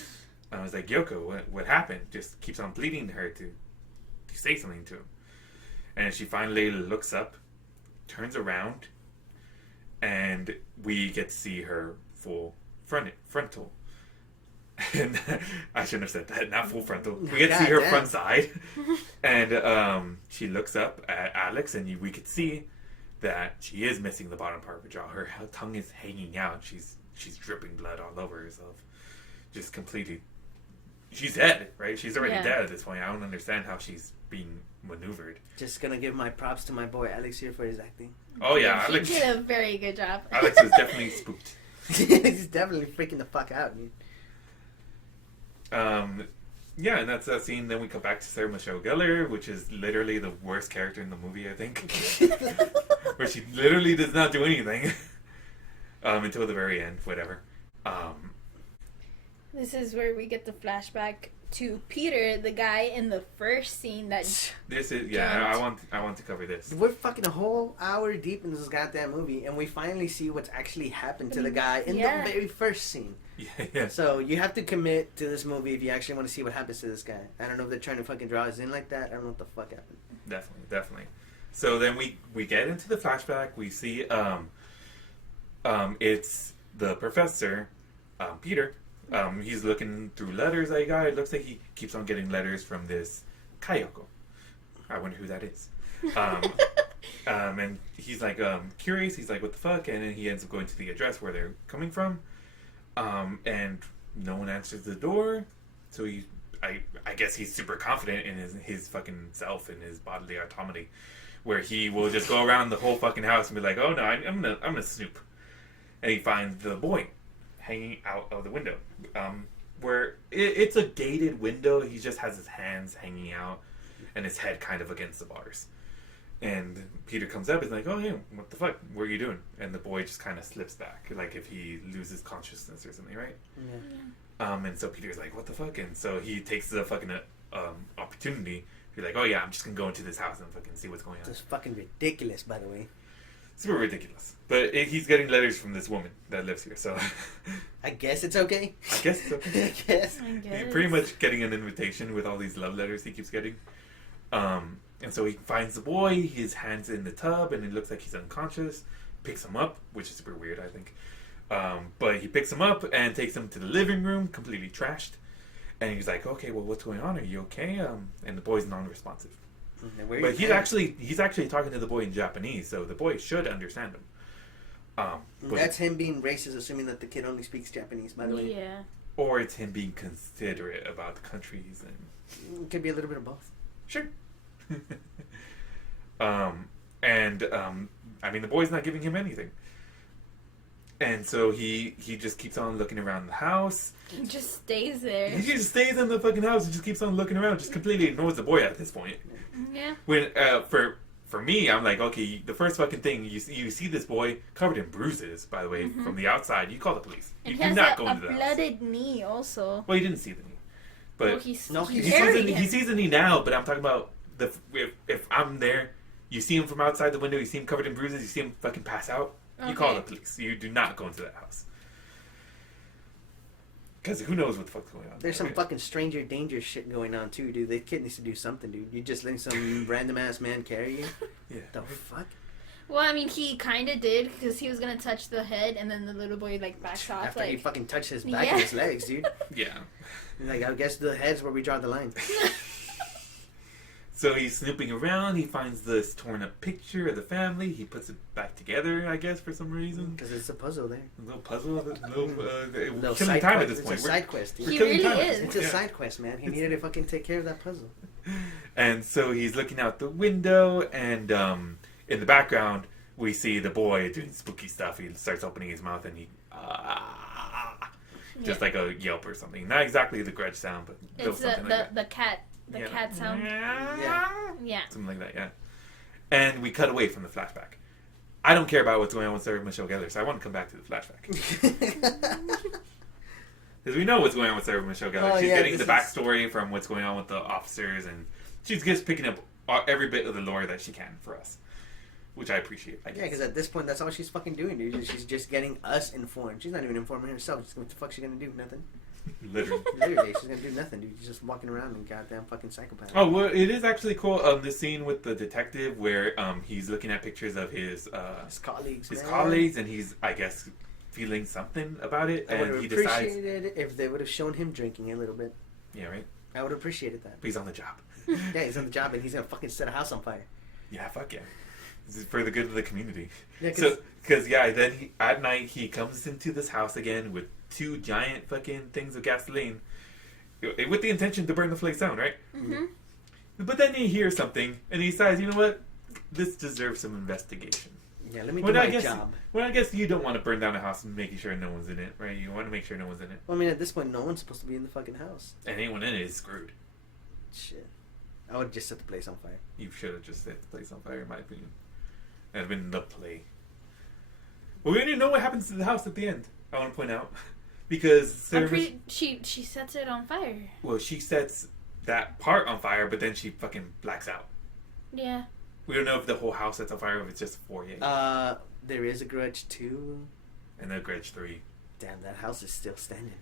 I was like, Yoko, what happened? Just keeps on pleading to her to say something to him. And she finally looks up, turns around, and we get to see her full frontal. And I shouldn't have said that, not full frontal. We get to see her front side. And she looks up at Alex, and we could see that she is missing the bottom part of her jaw. Her tongue is hanging out. She's dripping blood all over herself. Just completely... She's dead, right? She's already dead at this point. I don't understand how she's being maneuvered. Just gonna give my props to my boy Alex here for his acting. Oh yeah, Alex did a very good job. Alex is definitely spooked. He's definitely freaking the fuck out, dude. Yeah, and that's that scene. Then we come back to Sarah Michelle Gellar, which is literally the worst character in the movie, I think. Where she literally does not do anything until the very end, whatever. This is where we get the flashback to Peter, the guy in the first scene that... This is... I want to cover this. We're fucking a whole hour deep in this goddamn movie, and we finally see what's actually happened to the guy in the very first scene. Yeah. So you have to commit to this movie if you actually want to see what happens to this guy. I don't know if they're trying to fucking draw us in like that. I don't know what the fuck happened. Definitely. So then we get into the flashback. We see it's the professor, Peter. He's looking through letters I got. It looks like he keeps on getting letters from this Kayoko. I wonder who that is. And he's like curious. He's like, what the fuck? And then he ends up going to the address where they're coming from. And no one answers the door. So I guess he's super confident in his fucking self and his bodily autonomy, where he will just go around the whole fucking house and be like, oh no, I'm gonna snoop. And he finds the boy hanging out of the window. Where it's a gated window. He just has his hands hanging out and his head kind of against the bars. And Peter comes up and is like, oh, hey, what the fuck? What are you doing? And the boy just kind of slips back, like if he loses consciousness or something, right? Yeah. And so Peter's like, what the fuck? And so he takes the fucking opportunity to be like, oh, yeah, I'm just going to go into this house and fucking see what's going on. This is fucking ridiculous, by the way. Super ridiculous. But he's getting letters from this woman that lives here, so... I guess it's okay. I guess it's okay. I guess. He's pretty much getting an invitation with all these love letters he keeps getting. And so he finds the boy, his hand's in the tub, and it looks like he's unconscious. Picks him up, which is super weird, I think. But he picks him up and takes him to the living room, completely trashed. And he's like, okay, well, what's going on? Are you okay? And the boy's non-responsive. But he's actually talking to the boy in Japanese, so the boy should understand him. That's him being racist, assuming that the kid only speaks Japanese, by the way. Yeah. Or it's him being considerate about the country he's in. It could be a little bit of both. Sure. I mean, the boy's not giving him anything. And so he just keeps on looking around the house. He just stays there. He just stays in the fucking house and just keeps on looking around, just completely ignores the boy at this point. Yeah. When for me, I'm like, okay, the first fucking thing you see this boy covered in bruises, by the way, from the outside. You call the police. And You he do has not go a into the house. blooded knee also. Well, he didn't see the knee, but Well, he he sees the knee now. But I'm talking about if I'm there, you see him from outside the window, you see him covered in bruises, you see him fucking pass out. You call the police. You do not go into that house. Because who knows what the fuck's going on. There's some fucking stranger danger shit going on too, dude. The kid needs to do something, dude. You just letting some random ass man carry you? Yeah. The fuck? Well, I mean, he kind of did because he was gonna touch the head, and then the little boy backs off. After he fucking touched his back and his legs, dude. Yeah. Like, I guess the head's where we draw the line. So he's snooping around. He finds this torn up picture of the family. He puts it back together, I guess, for some reason. Because it's a puzzle there. A little puzzle. We're Little killing time at this point. It's a side quest, dude. He really is. It's a side quest, man. He needed to fucking take care of that puzzle. And so he's looking out the window, and in the background, we see the boy doing spooky stuff. He starts opening his mouth, and he just like a yelp or something. Not exactly the Grudge sound, but it's something like that. the cat sound. Yeah. Something like that, yeah. And we cut away from the flashback. I don't care about what's going on with Sarah Michelle Gellar, so I want to come back to the flashback. Because we know what's going on with Sarah Michelle Gellar. She's getting the backstory from what's going on with the officers, and she's just picking up every bit of the lore that she can for us. Which I appreciate, I guess. Yeah, because at this point, that's all she's fucking doing, dude. She's just getting us informed. She's not even informing herself. Just what the fuck she gonna do? Nothing. Literally, she's gonna do nothing, dude. She's just walking around and goddamn fucking psychopath. Oh, well, it is actually cool. The scene with the detective where he's looking at pictures of his colleagues, and he's, I guess, feeling something about it, I would and have he decides. appreciated it if they would have shown him drinking a little bit. Yeah, right. I would have appreciated that. But he's on the job. Yeah, he's on the job and he's gonna fucking set a house on fire. Yeah, fuck yeah. This is for the good of the community. Yeah, then at night he comes into this house again with 2 giant fucking things of gasoline, with the intention to burn the place down, right? Mm-hmm. But then he hears something and he decides, you know what, this deserves some investigation. Yeah, let me do my job. Well, I guess you don't want to burn down a house and making sure no one's in it, right? You want to make sure no one's in it. Well, I mean, at this point, no one's supposed to be in the fucking house. And anyone in it is screwed. Shit. I would just set the place on fire. You should have just set the place on fire, in my opinion. That'd have been the play. Well, we didn't know what happens to the house at the end, I want to point out. Because she sets it on fire. Well, she sets that part on fire, but then she fucking blacks out. Yeah. We don't know if the whole house sets on fire or if it's just a foyer. There is a Grudge 2. And a Grudge 3. Damn, that house is still standing.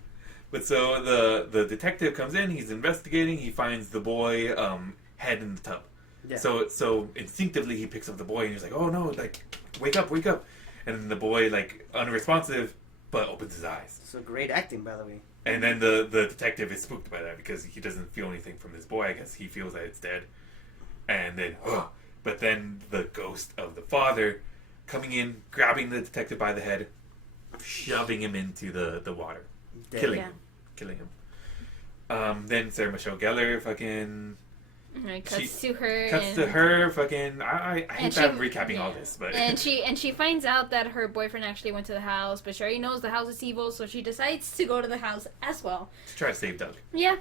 But so the detective comes in, he's investigating, he finds the boy head in the tub. Yeah. So instinctively he picks up the boy and he's like, oh no, like wake up. And then the boy, like, unresponsive, but opens his eyes. So great acting, by the way. And then the detective is spooked by that because he doesn't feel anything from this boy. I guess he feels that it's dead. And then, but then the ghost of the father coming in, grabbing the detective by the head, shoving him into the water, Dead. killing him. Then Sarah Michelle Gellar fucking Cuts to her. Fucking. I hate that I'm recapping all this, but and she finds out that her boyfriend actually went to the house, but she already knows the house is evil, so she decides to go to the house as well to try to save Doug. Yeah.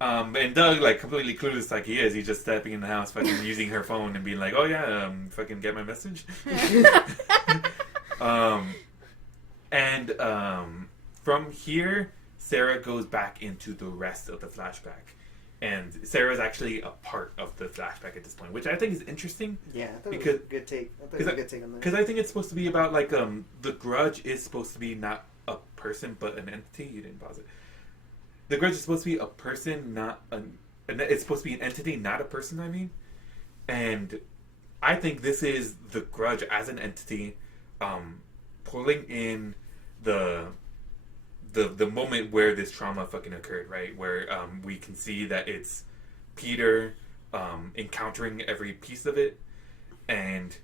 And Doug, like, completely clueless like he is, he's just stepping in the house, fucking using her phone and being like, "Oh yeah, fucking get my message." From here, Sarah goes back into the rest of the flashback. And Sarah's actually a part of the flashback at this point, which I think is interesting. Yeah, I thought it was a good take. I thought it was a good take on that. Because I think it's supposed to be about, like, the Grudge is supposed to be not a person, but an entity. You didn't pause it. The Grudge is supposed to be a person, it's supposed to be an entity, not a person, I mean. And I think this is the Grudge as an entity, pulling in the moment where this trauma fucking occurred, right? Where we can see that it's Peter encountering every piece of it and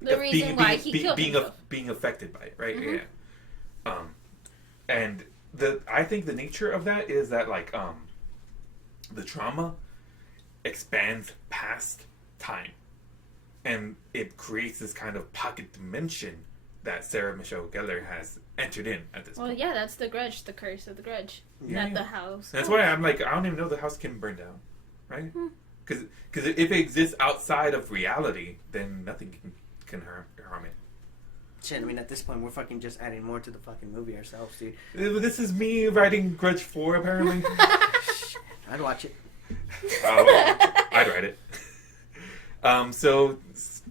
the reason why he killed himself. Being affected by it, right? Mm-hmm. Yeah. And I think the nature of that is that, like, the trauma expands past time, and it creates this kind of pocket dimension that Sarah Michelle Gellar has entered in at this point. Well, yeah, that's the Grudge, the curse of the Grudge, not the house. That's why I'm like, I don't even know the house can burn down, right? Because if it exists outside of reality, then nothing can harm it. Shit, I mean, at this point, we're fucking just adding more to the fucking movie ourselves, dude. This is me writing Grudge 4, apparently. I'd watch it. I'd write it. So,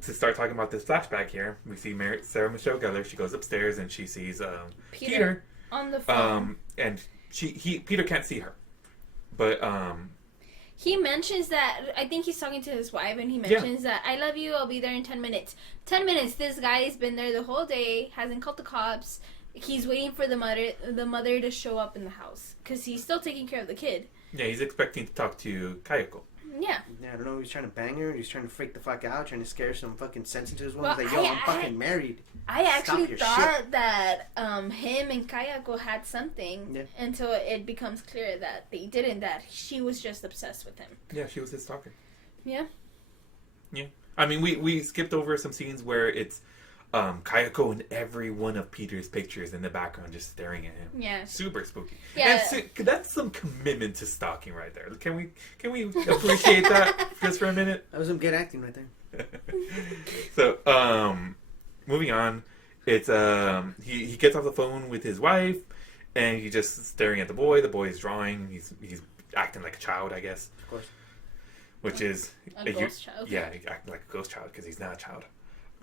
to start talking about this flashback here, we see Sarah Michelle Gellar. She goes upstairs and she sees Peter on the phone. And Peter can't see her. But he mentions that, I think he's talking to his wife, and he mentions that, I love you, I'll be there in 10 minutes. 10 minutes, this guy's been there the whole day, hasn't called the cops. He's waiting for the mother to show up in the house, because he's still taking care of the kid. Yeah, he's expecting to talk to Kayako. Yeah. I don't know, he's trying to bang her, he's trying to freak the fuck out, trying to scare some fucking sense into his woman. He's like, yo, I'm fucking married. I actually thought that him and Kayako had something until it becomes clear that they didn't, that she was just obsessed with him. Yeah, she was his stalker. Yeah. Yeah. I mean, we skipped over some scenes where it's Kayako in every one of Peter's pictures in the background just staring at him. Yeah. Super spooky. Yeah. That's some commitment to stalking right there. Can we appreciate that just for a minute? That was some good acting right there. So, moving on, it's he gets off the phone with his wife, and he's just staring at the boy. The boy is drawing. He's acting like a child, I guess. Of course. Which is a ghost child. Yeah, he acting like a ghost child because he's not a child.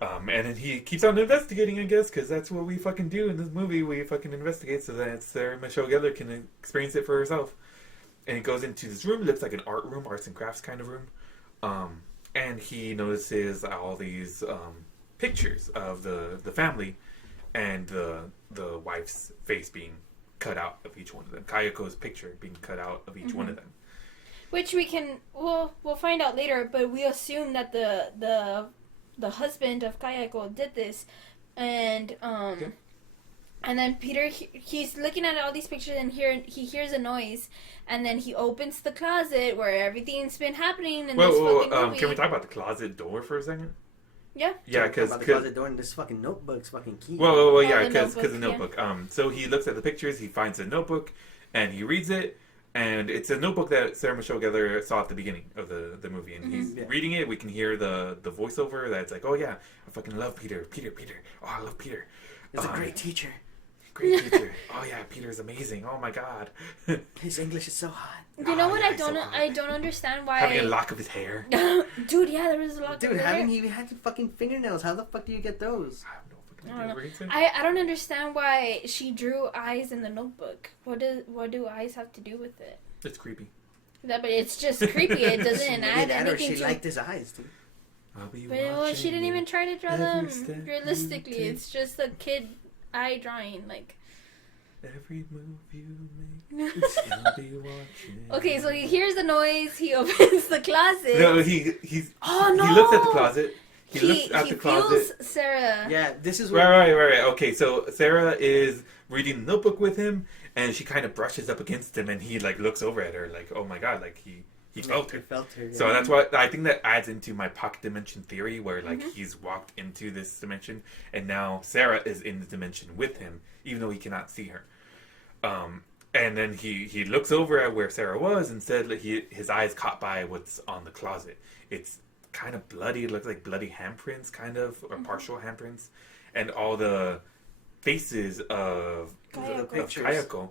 And then he keeps on investigating, I guess, because that's what we fucking do in this movie. We fucking investigate so that Sarah Michelle Gellar can experience it for herself. And he goes into this room. It looks like an art room, arts and crafts kind of room. And he notices all these pictures of the family and the wife's face being cut out of each one of them. Kayako's picture being cut out of each one of them. Which we'll find out later, but we assume that the husband of Kayako did this, and and then Peter he's looking at all these pictures and he hears a noise, and then he opens the closet where everything's been happening in this fucking movie. Can we talk about the closet door for a second? Yeah. Yeah, because the closet door and this fucking notebook's fucking key. Well, yeah, because the notebook. So he looks at the pictures, he finds a notebook, and he reads it. And it's a notebook that Sarah Michelle Gellar saw at the beginning of the movie. And he's reading it. We can hear the voiceover that's like, oh, yeah, I fucking love Peter. Oh, I love Peter. He's a great teacher. Great teacher. Oh, yeah, Peter's amazing. Oh, my God. His English is so hot. You know what? I don't understand why... Having a lock of his hair. Dude, yeah, there was a lock of his hair. Dude, he had fucking fingernails. How the fuck do you get those? I have no I don't know. I don't understand why she drew eyes in the notebook. What do eyes have to do with it? It's creepy. But it's just creepy. It doesn't add anything She liked his eyes, dude. But she didn't even try to draw them realistically. It's just a kid eye drawing, like. Every move you make, I'll be watching. Okay, so he hears the noise. He opens the closet. No, he's. Oh no! He looks at the closet. He looks at the feels closet. Sarah. Yeah, this is what... Right. Okay, so Sarah is reading the notebook with him, and she kind of brushes up against him, and he like looks over at her, like, oh my god, like he felt her. He felt her. Yeah. So that's why I think that adds into my pocket dimension theory, where like he's walked into this dimension, and now Sarah is in the dimension with him, even though he cannot see her. And then he looks over at where Sarah was and said that his eyes caught by what's on the closet. It's kind of bloody. It looks like bloody handprints, kind of, or partial handprints, and all the faces of Kayako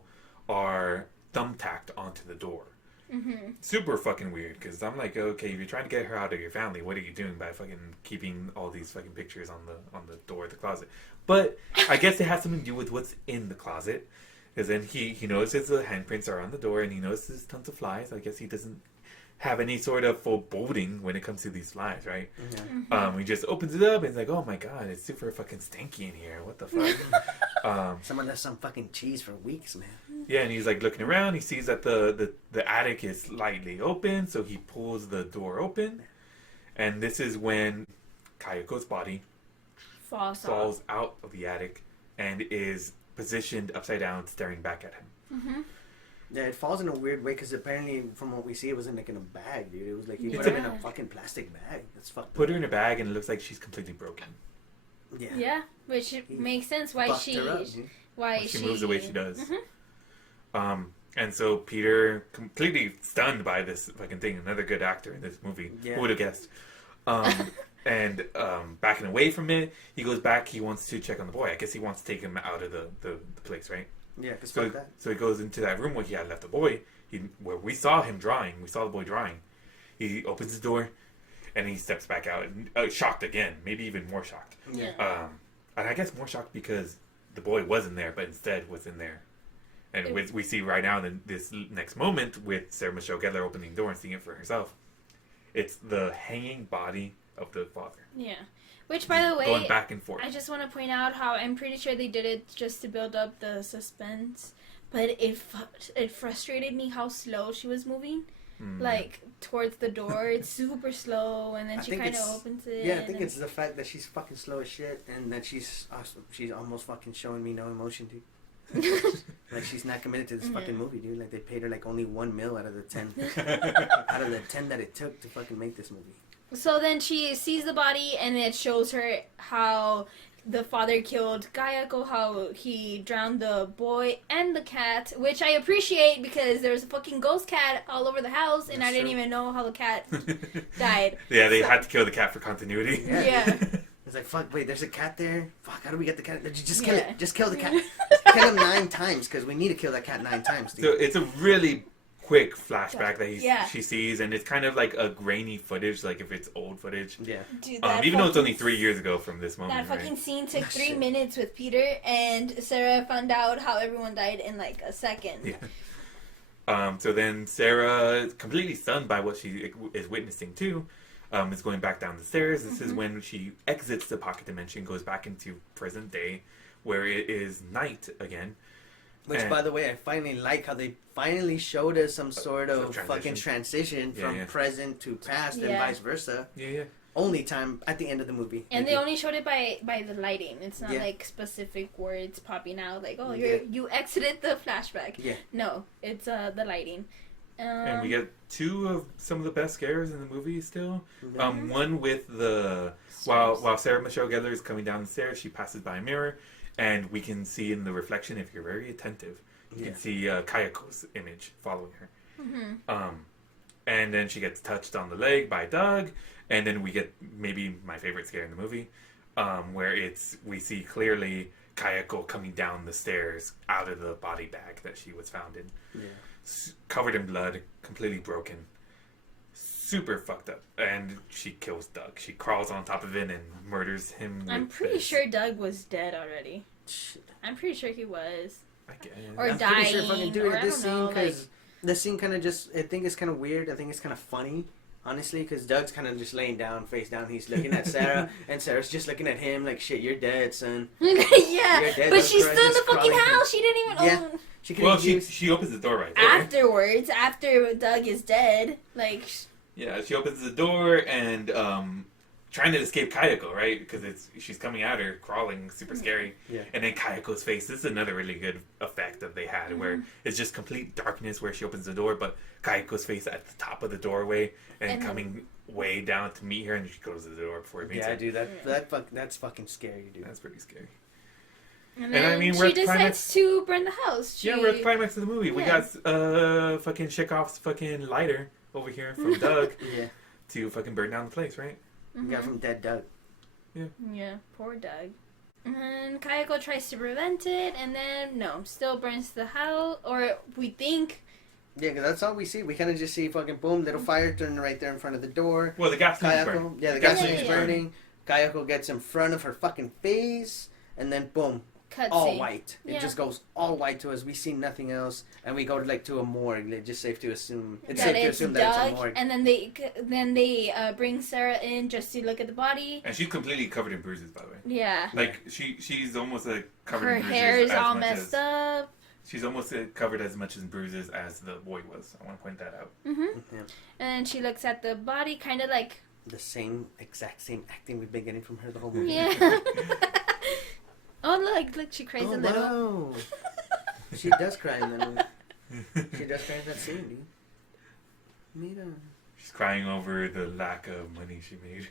are thumbtacked onto the door. Mm-hmm. Super fucking weird, because I'm like, okay, if you're trying to get her out of your family, what are you doing by fucking keeping all these fucking pictures on the door of the closet? But I guess it has something to do with what's in the closet, because then he notices the handprints are on the door, and he notices tons of flies. I guess he doesn't have any sort of foreboding when it comes to these flies, right? Mm-hmm. He just opens it up and it's like, oh my god, it's super fucking stinky in here. What the fuck? Someone left some fucking cheese for weeks, man. Yeah, and he's like looking around. He sees that the attic is slightly open, so he pulls the door open, and this is when Kayako's body falls out of the attic and is positioned upside down, staring back at him. Mm-hmm. Yeah, it falls in a weird way because apparently, from what we see, it wasn't like in a bag, dude. It was like you put her in a fucking plastic bag. That's fucked. Put her in a bag, and it looks like she's completely broken. Yeah. Yeah, which makes sense why she moves the way she does. Mm-hmm. And so Peter, completely stunned by this fucking thing, another good actor in this movie. Yeah. Who would have guessed? And backing away from it, he goes back. He wants to check on the boy. I guess he wants to take him out of the place, right? Yeah, because so he goes into that room where he had left the boy, where we saw him drawing. We saw the boy drawing. He opens the door, and he steps back out, shocked again, maybe even more shocked. Yeah. And I guess more shocked because the boy wasn't there, but instead was in there. And we see right now in this next moment with Sarah Michelle Gellar opening the door and seeing it for herself. It's the hanging body of the father. Yeah. Which, by the way, going back and forth. I just want to point out how I'm pretty sure they did it just to build up the suspense. But it frustrated me how slow she was moving. Like, towards the door. It's super slow, and then she kind of opens it. Yeah, I think it's the fact that she's fucking slow as shit, and that she's almost fucking showing me no emotion, dude. Like, she's not committed to this fucking movie, dude. Like, they paid her like only $1 million out of the 10. Out of the 10 that it took to fucking make this movie. So then she sees the body, and it shows her how the father killed Kayako, how he drowned the boy and the cat, which I appreciate because there's a fucking ghost cat all over the house, and I didn't even know how the cat died. Yeah, they had to kill the cat for continuity. Yeah. It's like, fuck, wait, there's a cat there? Fuck, how do we get the cat? Just kill it. Just kill the cat. Kill him 9 times, because we need to kill that cat 9 times, dude. So it's a really quick flashback that she sees, and it's kind of like a grainy footage, like if it's old footage. Yeah. Dude, even though it's only 3 years ago from this moment. That fucking scene took 3 minutes with Peter, and Sarah found out how everyone died in like a second. Yeah. So then Sarah, completely stunned by what she is witnessing too, is going back down the stairs. This is when she exits the pocket dimension, goes back into present day, where it is night again. Which, by the way, I finally like how they finally showed us some sort of fucking transition from present to past and vice versa. Yeah. Only time at the end of the movie. And they only showed it by the lighting. It's not like specific words popping out like, oh, you exited the flashback. Yeah. No, it's the lighting. And we get 2 of some of the best scares in the movie still. One with while Sarah Michelle Gellar is coming down the stairs, she passes by a mirror. And we can see in the reflection, if you're very attentive, you can see Kayako's image following her. Mm-hmm. And then she gets touched on the leg by Doug. And then we get maybe my favorite scare in the movie, where we see clearly Kayako coming down the stairs out of the body bag that she was found in. Yeah. Covered in blood, completely broken. Super fucked up. And she kills Doug. She crawls on top of it and murders him. I'm pretty sure Doug was dead already. I'm pretty sure he was. I guess. Or dying. Or I don't know. The scene kind of just, I think it's kind of weird. I think it's kind of funny, honestly, because Doug's kind of just laying down, face down. He's looking at Sarah, and Sarah's just looking at him like, shit, you're dead, son. Yeah, You're dead. but she's Grudge still in is the fucking crawling house. She didn't even. Yeah. Oh. She opens the door right there. Afterwards, after Doug is dead, like. Yeah, she opens the door and trying to escape Kayako, right? Because she's coming at her, crawling, super scary. Yeah. And then Kayako's face. This is another really good effect that they had, where it's just complete darkness where she opens the door, but Kayako's face at the top of the doorway and coming way down to meet her, and she closes the door before it meets her. Yeah, dude, that's fucking scary, dude. That's pretty scary. And then I mean, we're she decides to burn the house. Yeah, we're at the climax of the movie. Yeah. We got fucking Chekhov's fucking lighter over here from Doug Yeah. to fucking burn down the place, right? We got from Dead Doug. Yeah, poor Doug. And Kayako tries to prevent it, and then, no, still burns the house, or we think. Yeah, because that's all we see. We kind of just see fucking boom, little fire turning right there in front of the door. Well, the gasoline's Kayako, burning. yeah, the gasoline's gasoline's burning. Kayako gets in front of her fucking face, and then boom, Cutscene. all white. It Yeah. just goes all white to us. We see nothing else, and we go to a morgue. It's just safe to assume. It's That safe to it's assume that it's a Doug, morgue. and then they bring Sarah in just to look at the body. And she's completely covered in bruises, by the way. Yeah. Like, she's almost covered Her in bruises. hair is as all much messed as, up. She's almost covered as much in bruises as the boy was. I want to point that out. Yeah. And she looks at the body, kind of like. The exact same acting we've been getting from her the whole movie. Yeah. Oh, look, she cries a little. Wow. She does cry in that movie. She does cry in that scene, dude. Mira. She's crying over the lack of money she made.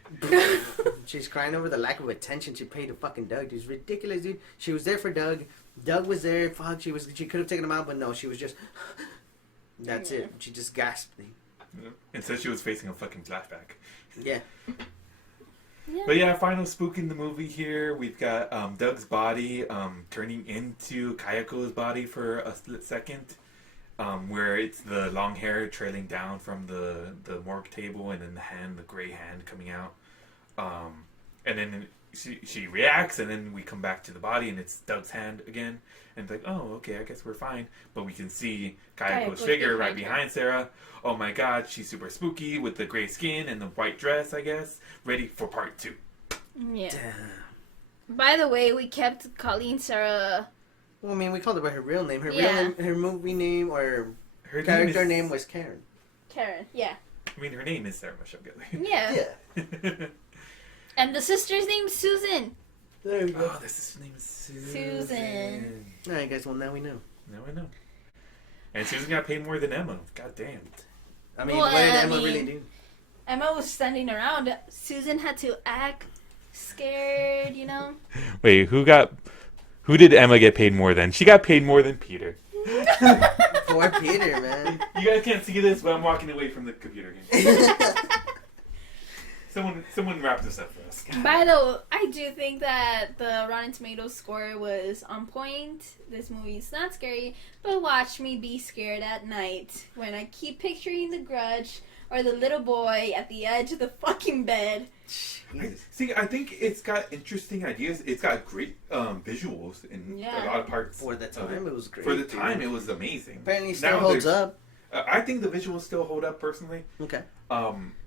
She's crying over the lack of attention she paid to fucking Doug. Dude, it's ridiculous, dude. She was there for Doug. Doug was there. Fuck, she could have taken him out, but no, she was just. That's it. She just gasped. Dude. Yeah. Instead, she was facing a fucking flashback. Yeah. Yeah. But yeah, final spook in the movie here. We've got Doug's body turning into Kayako's body for a split second, where it's the long hair trailing down from the morgue table, and then the gray hand coming out. And then she reacts, and then we come back to the body, and it's Doug's hand again. And it's like, oh, okay, I guess we're fine. But we can see Kayako's figure right behind Sarah. Oh my god, she's super spooky with the gray skin and the white dress, I guess. Ready for part 2. Yeah. Damn. By the way, we kept calling Sarah. Well, I mean, we called her by her real name. Her Yeah. real name, her movie name, or Her character name was Karen. Karen. Yeah. I mean, her name is Sarah Michelle Gellar. Yeah. Yeah. And the sister's name's Susan. There you go. Oh, this is her name is Susan. Susan. Alright, guys, well, now we know. Now I know. And Susan got paid more than Emma. God damn. I mean, Well, what did I Emma mean- really do? Emma was standing around. Susan had to act scared, you know? Wait, who did Emma get paid more than? She got paid more than Peter. Poor Peter, man. You guys can't see this, but I'm walking away from the computer game. Someone wrap this up for us. By the way, I do think that the Rotten Tomatoes score was on point. This movie's not scary, but watch me be scared at night when I keep picturing the Grudge or the little boy at the edge of the fucking bed. See, I think it's got interesting ideas. It's got great visuals in Yeah. a lot of parts. For the time, it was great. For the dude. time, it was amazing. Apparently, it still Now holds there's- up. I think the visuals still hold up personally. Okay.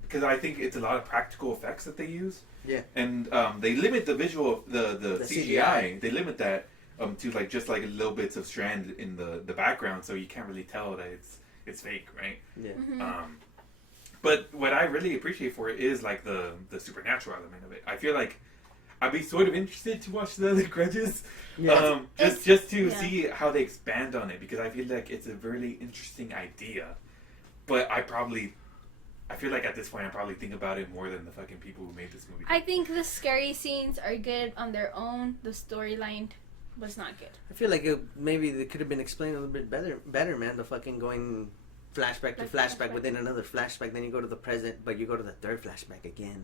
Because I think it's a lot of practical effects that they use. Yeah. And they limit the visual, the CGI. CGI. They limit that to just little bits of strand in the background, so you can't really tell that it's fake, right? Yeah. But what I really appreciate for it is the supernatural element of it. I feel like I'd be sort of interested to watch the other Grudges, Yeah. just to see how they expand on it, because I feel like it's a really interesting idea. But I feel like at this point I probably think about it more than the fucking people who made this movie. I think the scary scenes are good on their own. The storyline was not good. I feel like maybe it could have been explained a little bit better, man. The fucking going flashback to flashback within another flashback, then you go to the present, but you go to the third flashback again.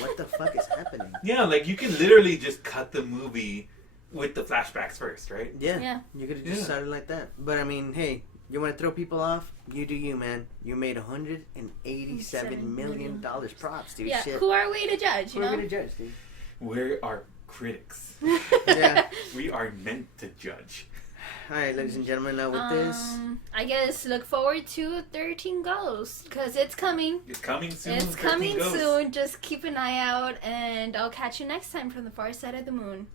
What the fuck is happening? Yeah, you can literally just cut the movie with the flashbacks first, right? Yeah. Yeah. You could have just started like that. But I mean, hey, you want to throw people off? You do you, man. You made $187 million props, dude. Yeah, Shit. who are we to judge, you Who are know? we to judge, dude? We're our critics. Yeah. We are meant to judge. Alright, ladies and gentlemen, now with this... I guess look forward to 13 Ghosts, because it's coming. It's coming soon. It's coming soon. Just keep an eye out, and I'll catch you next time from the far side of the moon.